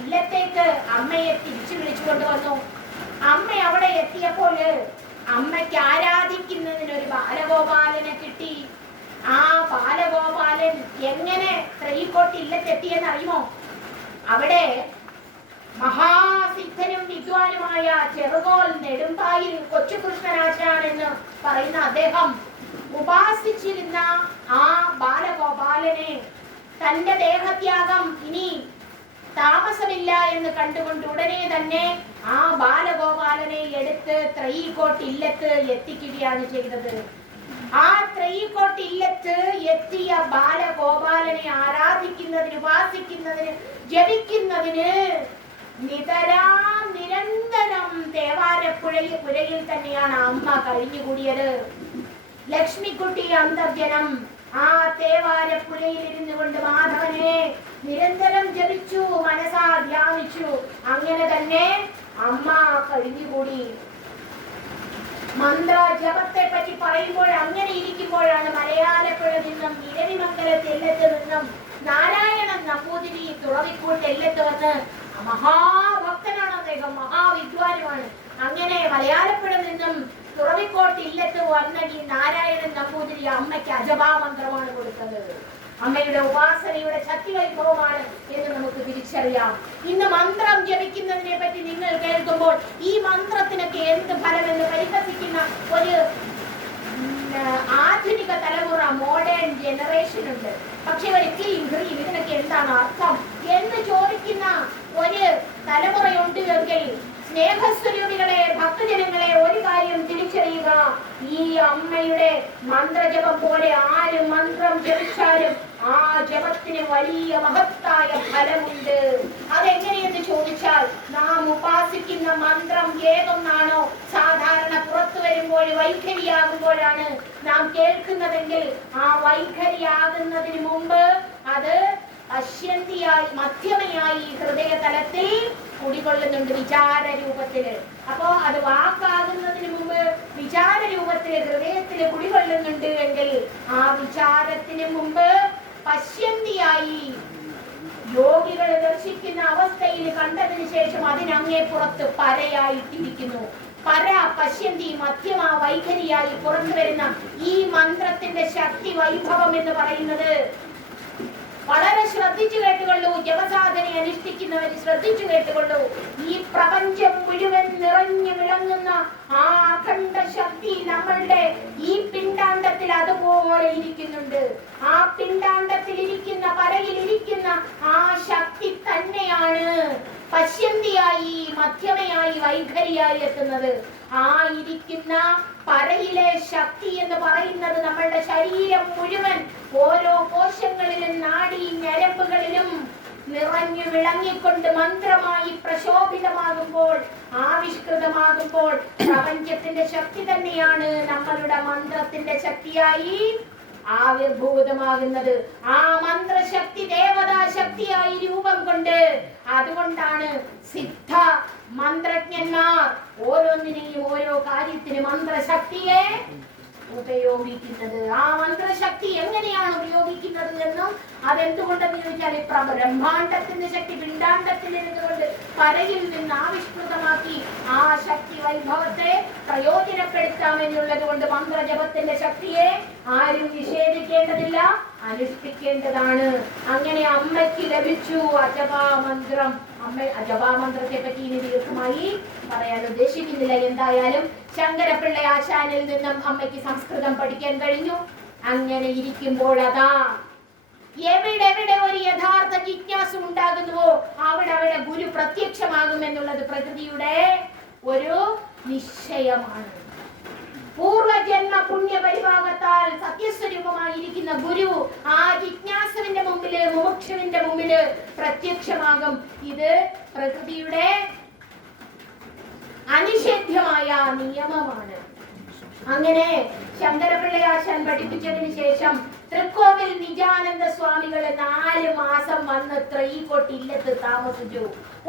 ഇല്ലത്തേക്ക് അമ്മയെ തിരിച്ചു വിളിച്ചുകൊണ്ട് വന്നു. അമ്മ അവിടെ എത്തിയപ്പോൾ അമ്മയ്ക്ക് ആരാധിക്കുന്നതിനൊരു ബാലഗോപാലനെ കിട്ടി. ആ ബാലഗോപാലൻ എങ്ങനെ തൃക്കോട്ട് ഇല്ലത്തെത്തിയെന്ന് അറിയുമോ? അവിടെ മഹാസിദ്ധനും വിദ്വാനുമായ ചെറുകോൽ നെടുമ്പായിൽ കൊച്ചുകൃഷ്ണനാശാൻ എന്ന് പറയുന്ന അദ്ദേഹം ഉപാസിച്ചിരുന്ന ആ ബാലഗോപാലനെ തന്റെ ദേഹത്യാഗം ഇനി താമസമില്ല എന്ന് കണ്ടുകൊണ്ട് ഉടനെ തന്നെ ആ ബാലഗോപാലനെ എടുത്ത് തൃക്കോട്ട് ഇല്ലത്ത് എത്തിക്കുകയാണ് ചെയ്തത്. ആ തൃക്കോട്ട് ഇല്ലത്ത് എത്തിയ ബാലഗോപാലനെ ആരാധിക്കുന്നതിന്, ഉപാസിക്കുന്നതിന്, ജപിക്കുന്നതിന് നിരന്തരം പുരയിൽ തന്നെയാണ് അമ്മ കഴിഞ്ഞുകൂടിയത്. ലക്ഷ്മിക്കുട്ടി അന്തർജനം ആ തേവാരപ്പുഴയിൽ ഇരുന്നു കൊണ്ട് മാധവനെ നിരന്തരം ജപിച്ചു, മനസാ ധ്യാനിച്ചു. അങ്ങനെ തന്നെ അമ്മ കഴിഞ്ഞുകൂടി. മന്ത്ര ജപത്തെ പറ്റി പറയുമ്പോൾ അങ്ങനെ ഇരിക്കുമ്പോഴാണ് മലയാലപ്പുഴ നിന്നും ഇരവിമംഗലത്ത് എല്ലത്ത് നിന്നും നാരായണൻ നമ്പൂതിരി തുറവിക്കൂട്ട് എല്ലത്ത് വന്ന് മഹാഭക്തനാണ് അദ്ദേഹം, മഹാവിദ്വാനുമാണ്. അങ്ങനെ മലയാലപ്പുഴ നിന്നും തുറവിക്കോട്ട് ഇല്ലത്ത് വന്ന ഈ നാരായണൻ നമ്പൂതിരി അമ്മയ്ക്ക് അജപാമന്ത്രമാണ് കൊടുത്തത്. അമ്മയുടെ ഉപാസനയുടെ ശക്തി വൈഭവമാണ് എന്ന് നമുക്ക് തിരിച്ചറിയാം. ഇന്ന് മന്ത്രം ജപിക്കുന്നതിനെ പറ്റി നിങ്ങൾ കേൾക്കുമ്പോൾ ഈ മന്ത്രത്തിനൊക്കെ എന്ത് ഫലമെന്ന് പരിഹസിക്കുന്ന ഒരു ആധുനിക തലമുറ, മോഡേൺ ജനറേഷൻ ഉണ്ട്. പക്ഷെ ഇതിനൊക്കെ എന്താണ് അർത്ഥം എന്ന് ചോദിക്കുന്ന ഒരു തലമുറയുണ്ട് എങ്കിൽ സ്നേഹസ്വരൂപികളെ, ഭക്തജനങ്ങളെ, ഒരു കാര്യം തിരിച്ചറിയുക. ഈ അമ്മയുടെ മന്ത്രജപം പോലെ ആര് മന്ത്രം ജപിച്ചാലും ആ ജപത്തിന് വലിയ മഹത്തായ ഫലമുണ്ട്. അതെങ്ങനെയെന്ന് ചോദിച്ചാൽ, നാം ഉപാസിക്കുന്ന മന്ത്രം ഏതൊന്നാണോ സാധാരണ പുറത്തു വരുമ്പോൾ വൈഖരിയാകുമ്പോഴാണ് നാം കേൾക്കുന്നതെങ്കിൽ ആ വൈഖരിയാകുന്നതിന് മുമ്പ് അത് അശ്യന്തിയായി, മധ്യമയായി ഹൃദയതലത്തിൽ കുടികൊള്ളുന്നുണ്ട് വിചാര രൂപത്തില്. അപ്പോ അത് വാക്കാകുന്നതിന് മുമ്പ് വിചാര രൂപത്തില് ഹൃദയത്തില് കുടികൊള്ളുന്നുണ്ട് എങ്കിൽ ആ വിചാരത്തിന് മുമ്പ് പശ്യന്തിയായി യോഗികൾ ദർശിക്കുന്ന അവസ്ഥയിൽ കണ്ടതിന് ശേഷം അതിനങ്ങേ പുറത്ത് പരയായിട്ടിരിക്കുന്നു. പര, പശ്യന്തി, മധ്യമ, വൈഖരിയായി പുറത്തു വരുന്ന ഈ മന്ത്രത്തിന്റെ ശക്തി വൈഭവം എന്ന് പറയുന്നത് വളരെ ശ്രദ്ധിച്ചു കേട്ടുകൊള്ളൂ. ജപസാധന അനുഷ്ഠിക്കുന്നവർ ശ്രദ്ധിച്ചു കേട്ടുകൊള്ളൂ. ഈ പ്രപഞ്ചം മുഴുവൻ നിറഞ്ഞു വിളങ്ങുന്ന ആ അഖണ്ഡ ശക്തി നമ്മളുടെ ഈ പിണ്ടാണ്ടത്തിൽ അതുപോലെ ഇരിക്കുന്നുണ്ട്. ആ പിണ്ടാണ്ടത്തിൽ ഇരിക്കുന്ന, പരയിൽ ഇരിക്കുന്ന ആ ശക്തി തന്നെയാണ് പശ്യന്തിയായി, മധ്യമയായി, വൈഖരിയായി എത്തുന്നത്. ആ ഇരിക്കുന്ന പരയിലെ ശക്തി എന്ന് പറയുന്നത് നമ്മളുടെ ശരീരം മുഴുവൻ ഓരോ കോശങ്ങളിലും നാഡീ ഞരമ്പുകളിലും നിറഞ്ഞു വിളങ്ങിക്കൊണ്ട് മന്ത്രമായി പ്രശോഭിതമാകുമ്പോൾ, ആവിഷ്കൃതമാകുമ്പോൾ പ്രപഞ്ചത്തിന്റെ ശക്തി തന്നെയാണ് നമ്മളുടെ മന്ത്രത്തിന്റെ ശക്തിയായി ആവിർഭൂതമാകുന്നത്. ആ മന്ത്രശക്തി ദേവതാ ശക്തിയായി രൂപം കൊണ്ട്, അതുകൊണ്ടാണ് സിദ്ധ മന്ത്രജ്ഞന്മാർ ഓരോന്നിനെയും ഓരോ കാര്യത്തിന് മന്ത്രശക്തിയെ ഉപയോഗിക്കുന്നത്. ആ മന്ത്രശക്തി എങ്ങനെയാണ് ഉപയോഗിക്കുന്നത് എന്നും അതെന്തുകൊണ്ടെന്ന് ചോദിച്ചാൽ ബ്രഹ്മാണ്ടത്തിന്റെ ശക്തി പിണ്ടാണ്ടത്തിൽ ഇരുന്നുകൊണ്ട് പരയിൽ നിന്ന് ആവിഷ്കൃതമാക്കി ആ ശക്തി വൈഭവത്തെ പ്രയോജനപ്പെടുത്താമെന്നുള്ളത് കൊണ്ട് മന്ത്രജപത്തിന്റെ ശക്തിയെ ആരും നിഷേധിക്കേണ്ടതില്ല. അനുഷ്ഠിക്കേണ്ടതാണ്. അങ്ങനെ അമ്മയ്ക്ക് ലഭിച്ചു അജപാമന്ത്രം. അജപാമന്ത്രത്തെ പറ്റി ഇനി ദീർഘമായി പറയാൻ ഉദ്ദേശിക്കുന്നില്ല. എന്തായാലും ശങ്കരപ്പിള്ള ആശാനിൽ നിന്നും അമ്മയ്ക്ക് സംസ്കൃതം പഠിക്കാൻ കഴിഞ്ഞു. അങ്ങനെ ഇരിക്കുമ്പോൾ അതാ എവിടെ ഒരു യഥാർത്ഥ ജിജ്ഞാസ ഉണ്ടാകുന്നുവോ അവിടെ ഗുരു പ്രത്യക്ഷമാകുമെന്നുള്ളത് പ്രകൃതിയുടെ ഒരു നിശ്ചയമാണ്. പൂർവജന്മ പുണ്യ പരിഭാഗത്താൽ സത്യസ്വരൂപമായിരിക്കുന്ന ഗുരു ആ ജിജ്ഞാസുവിന്റെ മുമ്പില്, മുമുക്ഷുവിന്റെ മുമ്പില് പ്രത്യക്ഷമാകും. ഇത് പ്രകൃതിയുടെ അനിഷേധ്യമായ നിയമമാണ്. അങ്ങനെ ശങ്കരപിള്ളയാശാൻ പഠിപ്പിച്ചതിന് ശേഷം തൃക്കോവിൽ നിജാനന്ദ സ്വാമികള് 4 മാസം വന്ന് ത്രൈക്കോട്ട് ഇല്ലത്ത് താമസിച്ചു.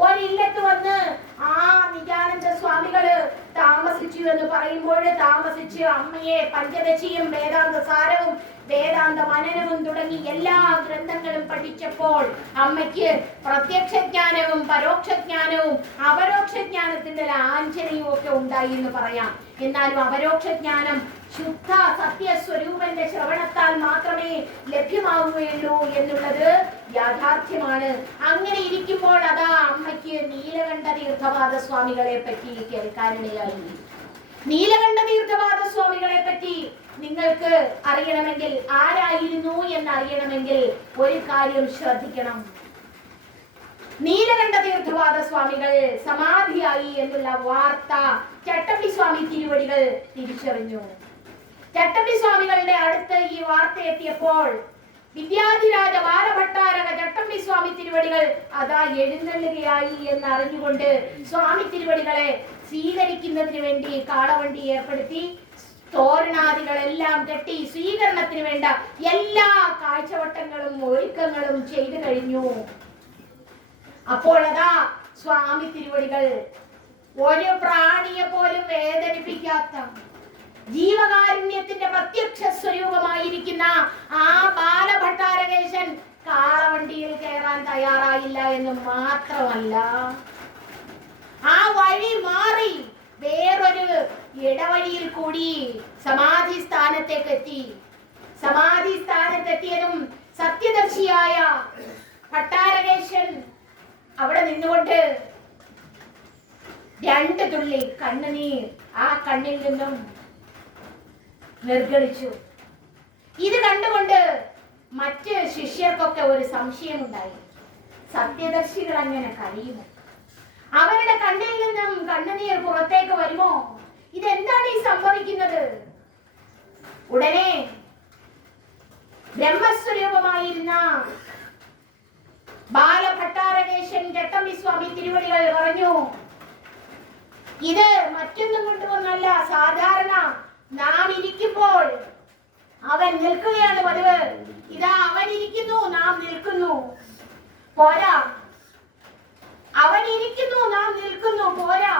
ഒരില്ലത്ത് വന്ന് ആ നിജാനന്ദ സ്വാമികള് താമസിച്ചു എന്ന് പറയുമ്പോൾ താമസിച്ച് അമ്മയെ പഞ്ചദശിയും വേദാന്ത സാരവും വേദാന്ത മനനവും തുടങ്ങി എല്ലാ ഗ്രന്ഥങ്ങളും പഠിച്ചപ്പോൾ അമ്മയ്ക്ക് പ്രത്യക്ഷജ്ഞാനവും പരോക്ഷജ്ഞാനവും അപരോക്ഷജ്ഞാനത്തിന്റെ ലാഞ്ചനയും ഒക്കെ ഉണ്ടായി എന്ന് പറയാം. എന്നാലും അപരോക്ഷജ്ഞാനം ശുദ്ധ സത്യസ്വരൂപന്റെ ശ്രവണത്താൽ മാത്രമേ ലഭ്യമാവുകയുള്ളൂ എന്നുള്ളത് യാഥാർത്ഥ്യമാണ്. അങ്ങനെ ഇരിക്കുമ്പോൾ അതാ അമ്മയ്ക്ക് നീലകണ്ഠ തീർത്ഥപാദ സ്വാമികളെ പറ്റി കേൾക്കാനിടയായി. നീലകണ്ഠ തീർത്ഥപാദ സ്വാമികളെ പറ്റി നിങ്ങൾക്ക് അറിയണമെങ്കിൽ, ആരായിരുന്നു എന്നറിയണമെങ്കിൽ ഒരു കാര്യം ശ്രദ്ധിക്കണം. നീലകണ്ഠ തീർത്ഥപാദ സ്വാമികൾ സമാധിയായി എന്നുള്ള വാർത്ത ചട്ടമ്പി സ്വാമി തിരുവടികൾ തിരിച്ചറിഞ്ഞു. ചട്ടമ്പി സ്വാമികളുടെ അടുത്ത് ഈ വാർത്ത എത്തിയപ്പോൾ വിദ്യാധിരാജ ബാലഭട്ടാരക ചട്ടമ്പി സ്വാമി തിരുവടികൾ അതാ എഴുന്നള്ളുകയായി എന്നറിഞ്ഞുകൊണ്ട് സ്വാമി തിരുവടികളെ സ്വീകരിക്കുന്നതിന് വേണ്ടി കാളവണ്ടി ഏർപ്പെടുത്തി തോരണാദികളെല്ലാം കെട്ടി സ്വീകരണത്തിന് വേണ്ട എല്ലാ കാഴ്ചവട്ടങ്ങളും ഒരുക്കങ്ങളും ചെയ്തു കഴിഞ്ഞു. അപ്പോൾ അതാ സ്വാമി തിരുവടികൾ ഒരു പ്രാണിയെ പോലും വേദനിപ്പിക്കാത്ത ജീവകാരുണ്യത്തിന്റെ പ്രത്യക്ഷ സ്വരൂപമായിരിക്കുന്ന ആ ബാലഭട്ടാരകേശൻ കാളവണ്ടിയിൽ കയറാൻ തയ്യാറായില്ല എന്ന് മാത്രമല്ല, ആ വഴി മാറി വേറൊരു ഇടവഴിയിൽ കൂടി സമാധി സ്ഥാനത്തേക്ക് എത്തി. സമാധി സ്ഥാനത്തെത്തിയതും സത്യദർശിയായ ഭട്ടാരകേശൻ അവിടെ നിന്നുകൊണ്ട് 2 തുള്ളി കണ്ണുനീർ ആ കണ്ണിൽ നിന്നും നിർഗളിച്ചു. ഇത് കണ്ടുകൊണ്ട് മറ്റ് ശിഷ്യർക്കൊക്കെ ഒരു സംശയമുണ്ടായി. സത്യദർശികൾ അങ്ങനെ കഴിയുമോ? അവരുടെ കണ്ണിൽ നിന്നും കണ്ണുനീർ പുറത്തേക്ക് വരുമോ? ഇതെന്താണ് ഈ സംഭവിക്കുന്നത്? ഉടനെ ബ്രഹ്മസ്വരൂപമായിരുന്ന ബാലഭട്ടാരകേശൻ ചട്ടമ്പി സ്വാമി തിരുവടികൾ പറഞ്ഞു, ഇത് മറ്റൊന്നും കൊണ്ടുവന്നല്ല. സാധാരണ നാം ഇരിക്കുമ്പോൾ അവൻ നിൽക്കുകയാണ് പതിവ്. ഇതാ അവൻ ഇരിക്കുന്നു, നാം നിൽക്കുന്നു. പോരാ, അവൻ ഇരിക്കുന്നു, നാം നിൽക്കുന്നു. പോരാ,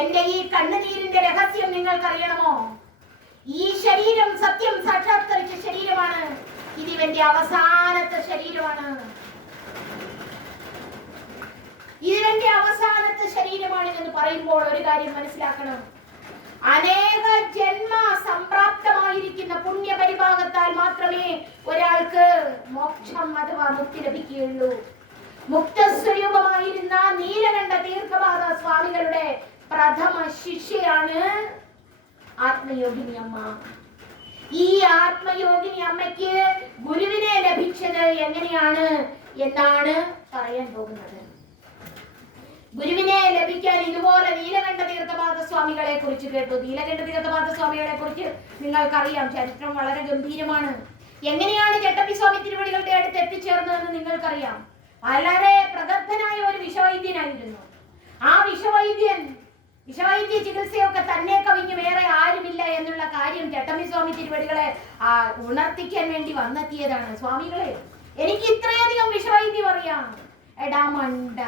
എന്റെ ഈ കണ്ണുനീരിന്റെ രഹസ്യം നിങ്ങൾക്കറിയണമോ? ഈ ശരീരം സത്യം സാക്ഷാത്കരിച്ച ശരീരമാണ്. ഇതിവന്റെ അവസാനത്തെ ശരീരമാണ്. ഇതിവന്റെ അവസാനത്തെ ശരീരമാണിതെന്ന് പറയുമ്പോൾ ഒരു കാര്യം മനസ്സിലാക്കണം. അനേക ജന്മ സംപ്രാപ്തമായിരിക്കുന്ന പുണ്യപരിഭാഗത്താൽ മാത്രമേ ഒരാൾക്ക് മോക്ഷം അഥവാ മുക്തി ലഭിക്കുകയുള്ളൂ. മുക്തസ്വരൂപമായിരുന്ന നീലകണ്ഠ തീർത്ഥപാദ സ്വാമികളുടെ പ്രഥമ ശിഷ്യയാണ് ആത്മയോഗിനി അമ്മ. ഈ ആത്മയോഗിനി അമ്മയ്ക്ക് ഗുരുവിനെ ലഭിച്ചത് എങ്ങനെയാണ് എന്നാണ് പറയാൻ പോകുന്നത്. ഗുരുവിനെ ലഭിക്കാൻ ഇതുപോലെ നീലകണ്ഠ തീർത്ഥപാദ സ്വാമികളെ കുറിച്ച് കേട്ടു. നീലകണ്ഠ തീർത്ഥപാദ സ്വാമികളെ കുറിച്ച് നിങ്ങൾക്കറിയാം, ചരിത്രം വളരെ ഗംഭീരമാണ്. എങ്ങനെയാണ് ചട്ടമ്പി സ്വാമി തിരുവടികളുടെ അടുത്ത് എത്തിച്ചേർന്നതെന്ന് നിങ്ങൾക്കറിയാം. വളരെ പ്രഗത്ഭനായ ഒരു വിഷവൈദ്യനായിരുന്നു. ആ വിഷവൈദ്യ ചികിത്സയൊക്കെ തന്നെ കവിഞ്ഞ് വേറെ ആരുമില്ല എന്നുള്ള കാര്യം ചട്ടമ്പി സ്വാമി തിരുവടികളെ ഉണർത്തിക്കാൻ വേണ്ടി വന്നെത്തിയതാണ്. സ്വാമികളെ, എനിക്ക് ഇത്രയധികം വിഷവൈദ്യം അറിയാം. എടാ മണ്ട,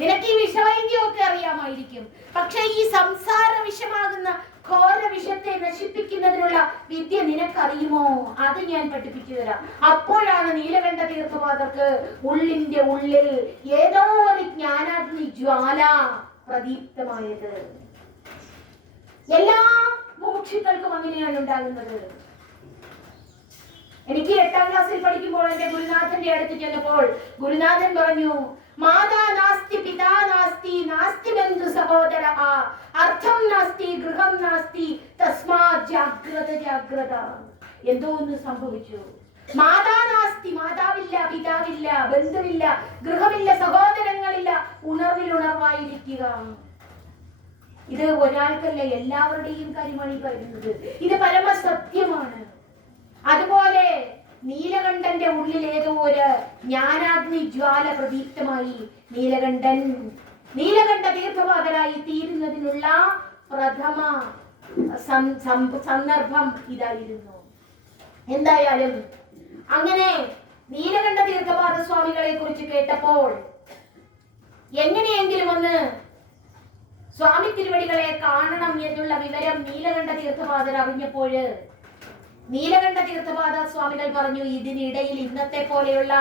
നിനക്ക് ഈ വിഷവൈദ്യമൊക്കെ അറിയാമായിരിക്കും, പക്ഷെ ഈ സംസാര വിഷമാകുന്ന ഘോര വിഷത്തെ നശിപ്പിക്കുന്നതിനുള്ള വിദ്യ നിനക്കറിയുമോ? അത് ഞാൻ പഠിപ്പിച്ചു തരാം. അപ്പോഴാണ് നീലകണ്ഠ തീർത്ഥപാദർക്ക് ഉള്ളിന്റെ ഉള്ളിൽ ഏതോ ഒരു ജ്ഞാനാഗ്നി ജ്വാല പ്രദീപ്തമായത്. എല്ലാ മോക്ഷികൾക്കും അങ്ങനെയാണ് ഉണ്ടാകുന്നത്. എനിക്ക് 8ാം ക്ലാസ്സിൽ പഠിക്കുമ്പോൾ എന്റെ ഗുരുനാഥന്റെ അടുത്ത് ചെന്നപ്പോൾ ഗുരുനാഥൻ പറഞ്ഞു, മാതാ നാസ്തി പിതാ നാസ്തി നാസ്തി ബന്ധു സഹോദര അർത്ഥം നാസ്തി ഗൃഹം നാസ്തി തസ്മാ ജാഗ്രത ജാഗ്രത. എന്തോ ഒന്ന് സംഭവിച്ചു. മാതാ നാസ്തി, മാതാവില്ല, പിതാവില്ല, ബന്ധുവില്ല, ഗൃഹമില്ല, സഹോദരങ്ങളില്ല, ഉണർവിൽ ഉണർവായിരിക്കുക. ഇത് ഒരാൾക്കല്ല, എല്ലാവരുടെയും കാര്യമാണ് ഈ പറയുന്നത്. ഇത് പരമസത്യമാണ്. അതുപോലെ നീലകണ്ഠന്റെ ഉള്ളിൽ ഏതോ ഒരു ജ്ഞാനാഗ്നി ജ്വാല പ്രദീപ്തമായി നീലകണ്ഠ തീർത്ഥപാതരായി തീരുന്നതിനുള്ള പ്രഥമ സന്ദർഭം ഇതായിരുന്നു. എന്തായാലും അങ്ങനെ നീലകണ്ഠ തീർത്ഥപാദ സ്വാമികളെ കുറിച്ച് കേട്ടപ്പോൾ എങ്ങനെയെങ്കിലും ഒന്ന് സ്വാമി തിരുവടികളെ കാണണം എന്നുള്ള വിവരം നീലകണ്ഠ തീർത്ഥപാദർ അറിഞ്ഞപ്പോൾ നീലകണ്ഠ തീർത്ഥപാദ സ്വാമികൾ പറഞ്ഞു, ഇതിനിടയിൽ ഇന്നത്തെ പോലെയുള്ള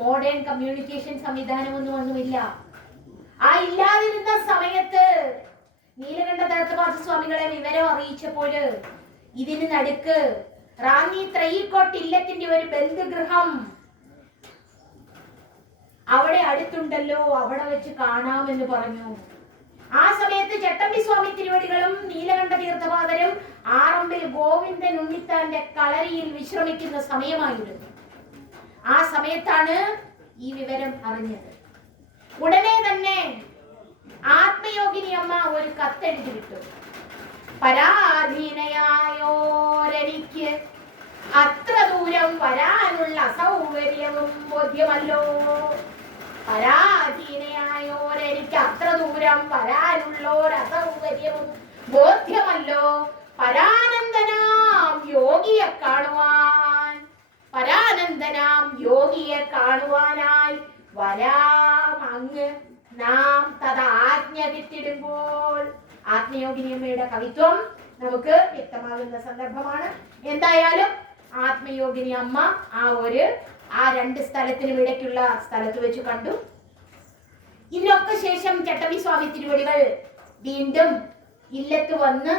മോഡേൺ കമ്മ്യൂണിക്കേഷൻ സംവിധാനമൊന്നുമില്ല. ആ ഇല്ലാതിരുന്ന സമയത്ത് നീലകണ്ഠ തീർത്ഥപാദ സ്വാമികളെ വിവരം അറിയിച്ചപ്പോൾ ഇതിന് നടുക്ക് റാന്നി ത്രയിക്കോട്ട് ഇല്ലത്തിന്റെ ഒരു ബന്ധുഗൃഹം അവിടെ അടുത്തുണ്ടല്ലോ, അവിടെ വെച്ച് കാണാമെന്ന് പറഞ്ഞു. ആ സമയത്ത് ചട്ടമ്പി സ്വാമി തിരുവടികളും നീലകണ്ഠ തീർത്ഥപാദരും ആറമ്പിൽ ഗോവിന്ദൻ ഉണ്ണിത്താന്റെ കളരിയിൽ വിശ്രമിക്കുന്ന സമയമായിരുന്നു. ആ സമയത്താണ് ഈ വിവരം അറിഞ്ഞത്. ഉടനെ തന്നെ ആത്മയോഗിനി അമ്മ ഒരു കത്തെഴുതി വിട്ടു. പരാധീനയായോരെനിക്ക് അത്ര ദൂരം വരാനുള്ള അസൗകര്യവും ബോധ്യമല്ലോ. പരാധീനയായോരെനിക്ക് അത്ര ദൂരം വരാനുള്ളൊരസൗകര്യവും ബോധ്യമല്ലോ. പരാനന്ദനാം യോഗിയെ കാണുവാനായി വരാം അങ്ങ് നാം തഥാ ആജ്ഞ കിട്ടിടുമ്പോൾ. ആത്മയോഗിനിയമ്മയുടെ കവിത്വം നമുക്ക് വ്യക്തമാകുന്ന സന്ദർഭമാണ്. എന്തായാലും ആത്മയോഗിനി അമ്മ ആ രണ്ട് സ്ഥലത്തിനും ഇടയ്ക്കുള്ള സ്ഥലത്ത് വെച്ച് കണ്ടു. ഇതിനൊക്കെ ശേഷം ചട്ടമ്പി സ്വാമി തിരുവടികൾ വീണ്ടും ഇല്ലത്ത് വന്ന്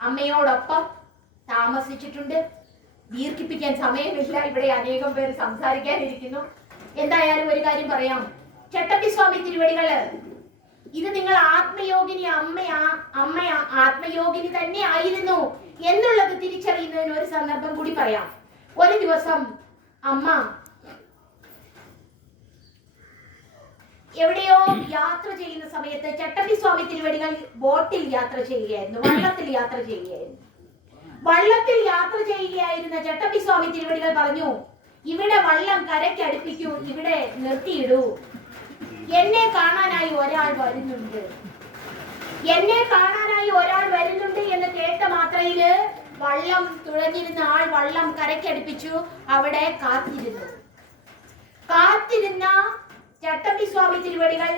അമ്മയോടൊപ്പം താമസിച്ചിട്ടുണ്ട്. ദീർഘിപ്പിക്കാൻ സമയമില്ല, ഇവിടെ അനേകം പേർ സംസാരിക്കാനിരിക്കുന്നു. എന്തായാലും ഒരു കാര്യം പറയാം. ചട്ടമ്പി സ്വാമി തിരുവടികൾ ഇത് നിങ്ങൾ ആത്മയോഗിനി അമ്മ ആത്മയോഗിനി തന്നെ ആയിരുന്നു എന്നുള്ളത് തിരിച്ചറിയുന്നതിന് ഒരു സന്ദർഭം കൂടി പറയാം. ഒരു ദിവസം അമ്മ എവിടെയോ യാത്ര ചെയ്യുന്ന സമയത്ത് ചട്ടമ്പി സ്വാമി തിരുവടികൾ ബോട്ടിൽ യാത്ര ചെയ്യുകയായിരുന്നു, വള്ളത്തിൽ യാത്ര ചെയ്യുകയായിരുന്ന ചട്ടമ്പി സ്വാമി തിരുവടികൾ പറഞ്ഞു, ഇവിടെ വള്ളം കരയ്ക്ക് അടുപ്പിക്കൂ, ഇവിടെ നിർത്തിയിടൂ. എന്നെ കാണാനായി ഒരാൾ വരുന്നുണ്ട് എന്ന് കേട്ട മാത്രയില് വള്ളം തുഴഞ്ഞിരുന്ന ആൾ വള്ളം കരയ്ക്കടുപ്പിച്ചു. അവിടെ കാത്തിരുന്ന ചട്ടമ്പി സ്വാമി തിരുവടികൾ